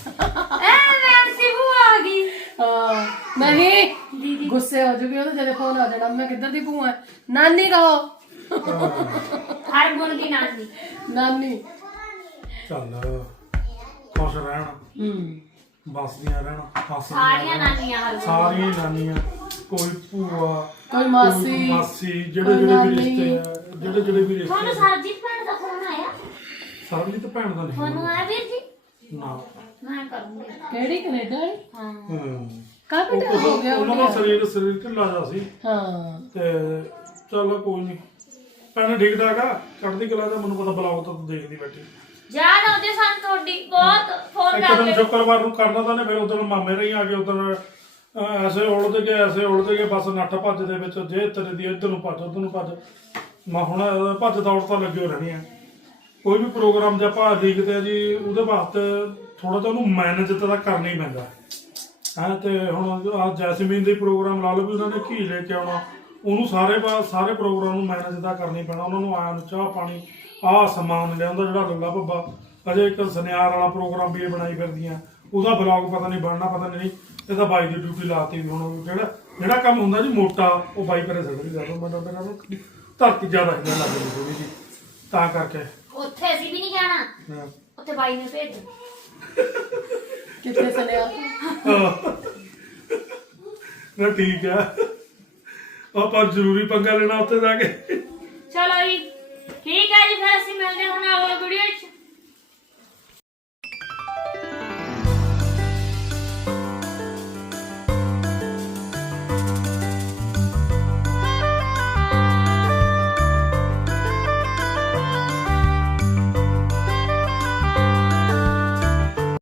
ਐ ਨੈਂਸੀ ਭੂਆ ਆ ਗਈ। ਹਾਂ ਨਹੀਂ ਗੁੱਸੇ ਹੋ ਜੂਗੀ ਉਹਦਾ ਜਦੋਂ ਫੋਨ ਆ ਜਾਣਾ ਮੈਂ ਕਿੱਧਰ ਦੀ ਭੂਆ? ਹੈ? ਨਾਨੀ ਕਹੋ। ਹਰ ਗੁਣ ਦੀ ਨਾਨੀ। ਨਾਨੀ। ਚੱਲ ਖੁਸ਼ ਰਹਿਣ। ਹੂੰ। ਬਸਦੀਆਂ ਰਹਿਣ ਹੱਸਦੀਆਂ ਸਾਰੀਆਂ ਰਹਿਣ। ਨਾਨੀਆਂ ਹਰ ਗੁਣ ਸਾਰੀਆਂ ਹੀ ਨਾਨੀਆਂ। ਕੋਈ ਭੂਆ ਕੋਈ ਮਾਸੀ। ਕੋਈ ਮਾਸੀ ਜਿਹੜੇ ਜਿਹੜੇ ਵੀ ਰਿਸ਼ਤੇ ਆ ਜਿਹੜੇ ਜਿਹੜੇ ਵੀ ਤੁਹਾਨੂੰ ਰਿਸ਼ਤੇ ਸਰਜੀਤ ਭੈਣ ਦਾ ਫੋਨ ਆਇਆ? ਸਰਬਜੀਤ ਭੈਣ ਦਾ ਨਹੀਂ। ਤੁਹਾਨੂੰ ਆਇਆ ਵੀਰ ਜੀ? ਨਾ। ਮੈਂ ਕਰੂੰਗੀ। ਕਿਹੜੀ ਕੈਨੇਡਾ ਹੈ। ਹਾਂ। ਹਮ। ਕਾਫੀ ਟਾਈਮ ਹੋ ਗਿਆ ਉਹਨਾਂ ਦਾ ਸਰੀਰ ਸਰੀਰ ਢਿੱਲਾ ਜਾ ਸੀ। ਹਾਂ। ਤੇ ਚੱਲ ਕੋਈ ਨਹੀਂ ਭੈਣੇ ਠੀਕ ਠਾਕ ਆ? ਚੜ੍ਹਦੀ ਕਲਾ ਦਾ ਮੈਨੂੰ ਪਤਾ ਬਲੌਗ ਤਾਂ ਤੂੰ ਦੇਖਦੀ ਬੈਠੀ। ਯਾਦ ਆਉਂਦੇ ਸਨ ਤੁਹਾਡੀ ਬਹੁਤ ਫੋਨ ਇੱਕ ਦਿਨ ਸ਼ੁੱਕਰਵਾਰ ਨੂੰ ਕਰਨਾ ਤਾਂ ਨੇ ਫਿਰ ਉਦੋਂ ਮਾਮੇ ਰਹੀ ਆ ਗਏ ਉਦੋਂ ਐਸੇ ਉਲਝਦੇ ਗਏ ਐਸੇ ਉਲਝਦੇ ਗਏ ਬਸ ਨੱਠ ਭੱਜ ਦੇ ਵਿੱਚ ਜੇ ਤੇਰੇ ਦੀ ਇੱਧਰ ਨੂੰ ਭੱਜ ਉੱਧਰ ਨੂੰ ਭੱਜ। ਮੈਂ ਹੁਣ ਅਹ, ਭੱਜ ਦੌੜ ਤਾਂ ਲੱਗੇ ਹੋ ਰਹਿਣੀ ਆ। ਕੋਈ ਵੀ ਪ੍ਰੋਗਰਾਮ ਜੇ ਆਪਾਂ ਦੇਖਦੇ ਆ ਜੀ ਉਹਦੇ ਵਾਸਤੇ ਥੋੜਾ ਤਾਂ ਉਹਨੂੰ ਮੈਨੇਜ ਤਾਂ ਕਰਨਾ ਹੀ ਪੈਂਦਾ। ਹਾਂ ਤੇ ਹੁਣ ਆ ਜੈਸਮੀਨ ਦੇ ਪ੍ਰੋਗਰਾਮ ਲਾ ਲਓ ਵੀ ਉਹਨਾਂ ਨੇ ਘੀ ਲੈ ਕੇ ਆਉਣਾ। ਉਹਨੂੰ ਸਾਰੇ ਬਾ- ਸਾਰੇ ਪ੍ਰੋਗਰਾਮ ਨੂੰ ਮੈਨੇਜ ਤਾਂ ਕਰਨੀ ਪੈਣਾ ਉਹਨਾਂ ਨੂੰ ਆਇਆ ਨੂੰ ਚਾਹ ਪਾਣੀ ਆਹ ਸਮਾਨ ਲਿਆਉਂਦਾ ਜਿਹੜਾ ਲੱਲਾ ਭੱਬਾ। ਅਜੇ ਇੱਕ ਸੁਨਿਆਰ ਵਾਲਾ ਪ੍ਰੋਗਰਾਮ ਵੀ ਇਹ ਬਣਾਈ ਫਿਰਦੀਆਂ। ਉਹਦਾ ਬਲੌਗ ਪਤਾ ਨਹੀਂ ਬਣਨਾ ਪਤਾ ਨਹੀਂ ਇਹ ਤਾਂ ਬਾਈ ਦੀ ਡਿਊਟੀ ਲਾਤੀ ਵੀ ਹੁਣ ਜਿਹੜਾ ਜਿਹੜਾ ਕੰਮ ਹੁੰਦਾ ਜੀ ਮੋਟਾ ਉਹ ਬਾਈ ਪਰੇ ਸੱਜਰੀ ਕਰ ਦੋ ਮੈਨੂੰ ਮੇਰਾ ਨੂੰ। ਧਰਤੀ ਜ਼ਿਆਦਾ ਹਿੱਲਣ ਲੱਗ ਗਈ ਥੋੜੀ ਜੀ ਤਾਂ ਕਰਕੇ। ਉੱਥੇ ਅਸੀਂ ਵੀ ਨਹੀਂ ਜਾਣਾ। ਹਾਂ। ਉੱਥੇ ਬਾਈ ਨੇ ਭੇਜ ਕਿੱਥੇ ਸੁਣਿਆ ਨਾ ਠੀਕ ਆ ਆਪਾਂ ਜ਼ਰੂਰੀ ਪੰਗਾ ਲੈਣਾ ਉੱਥੇ ਜਾ ਕੇ। ਚਲੋ ਜੀ, ਠੀਕ ਹੈ ਜੀ, ਫਿਰ ਅਸੀਂ ਮਿਲਦੇ ਹਾਂ ਅਗਲੇ ਵੀਡੀਓ 'ਚ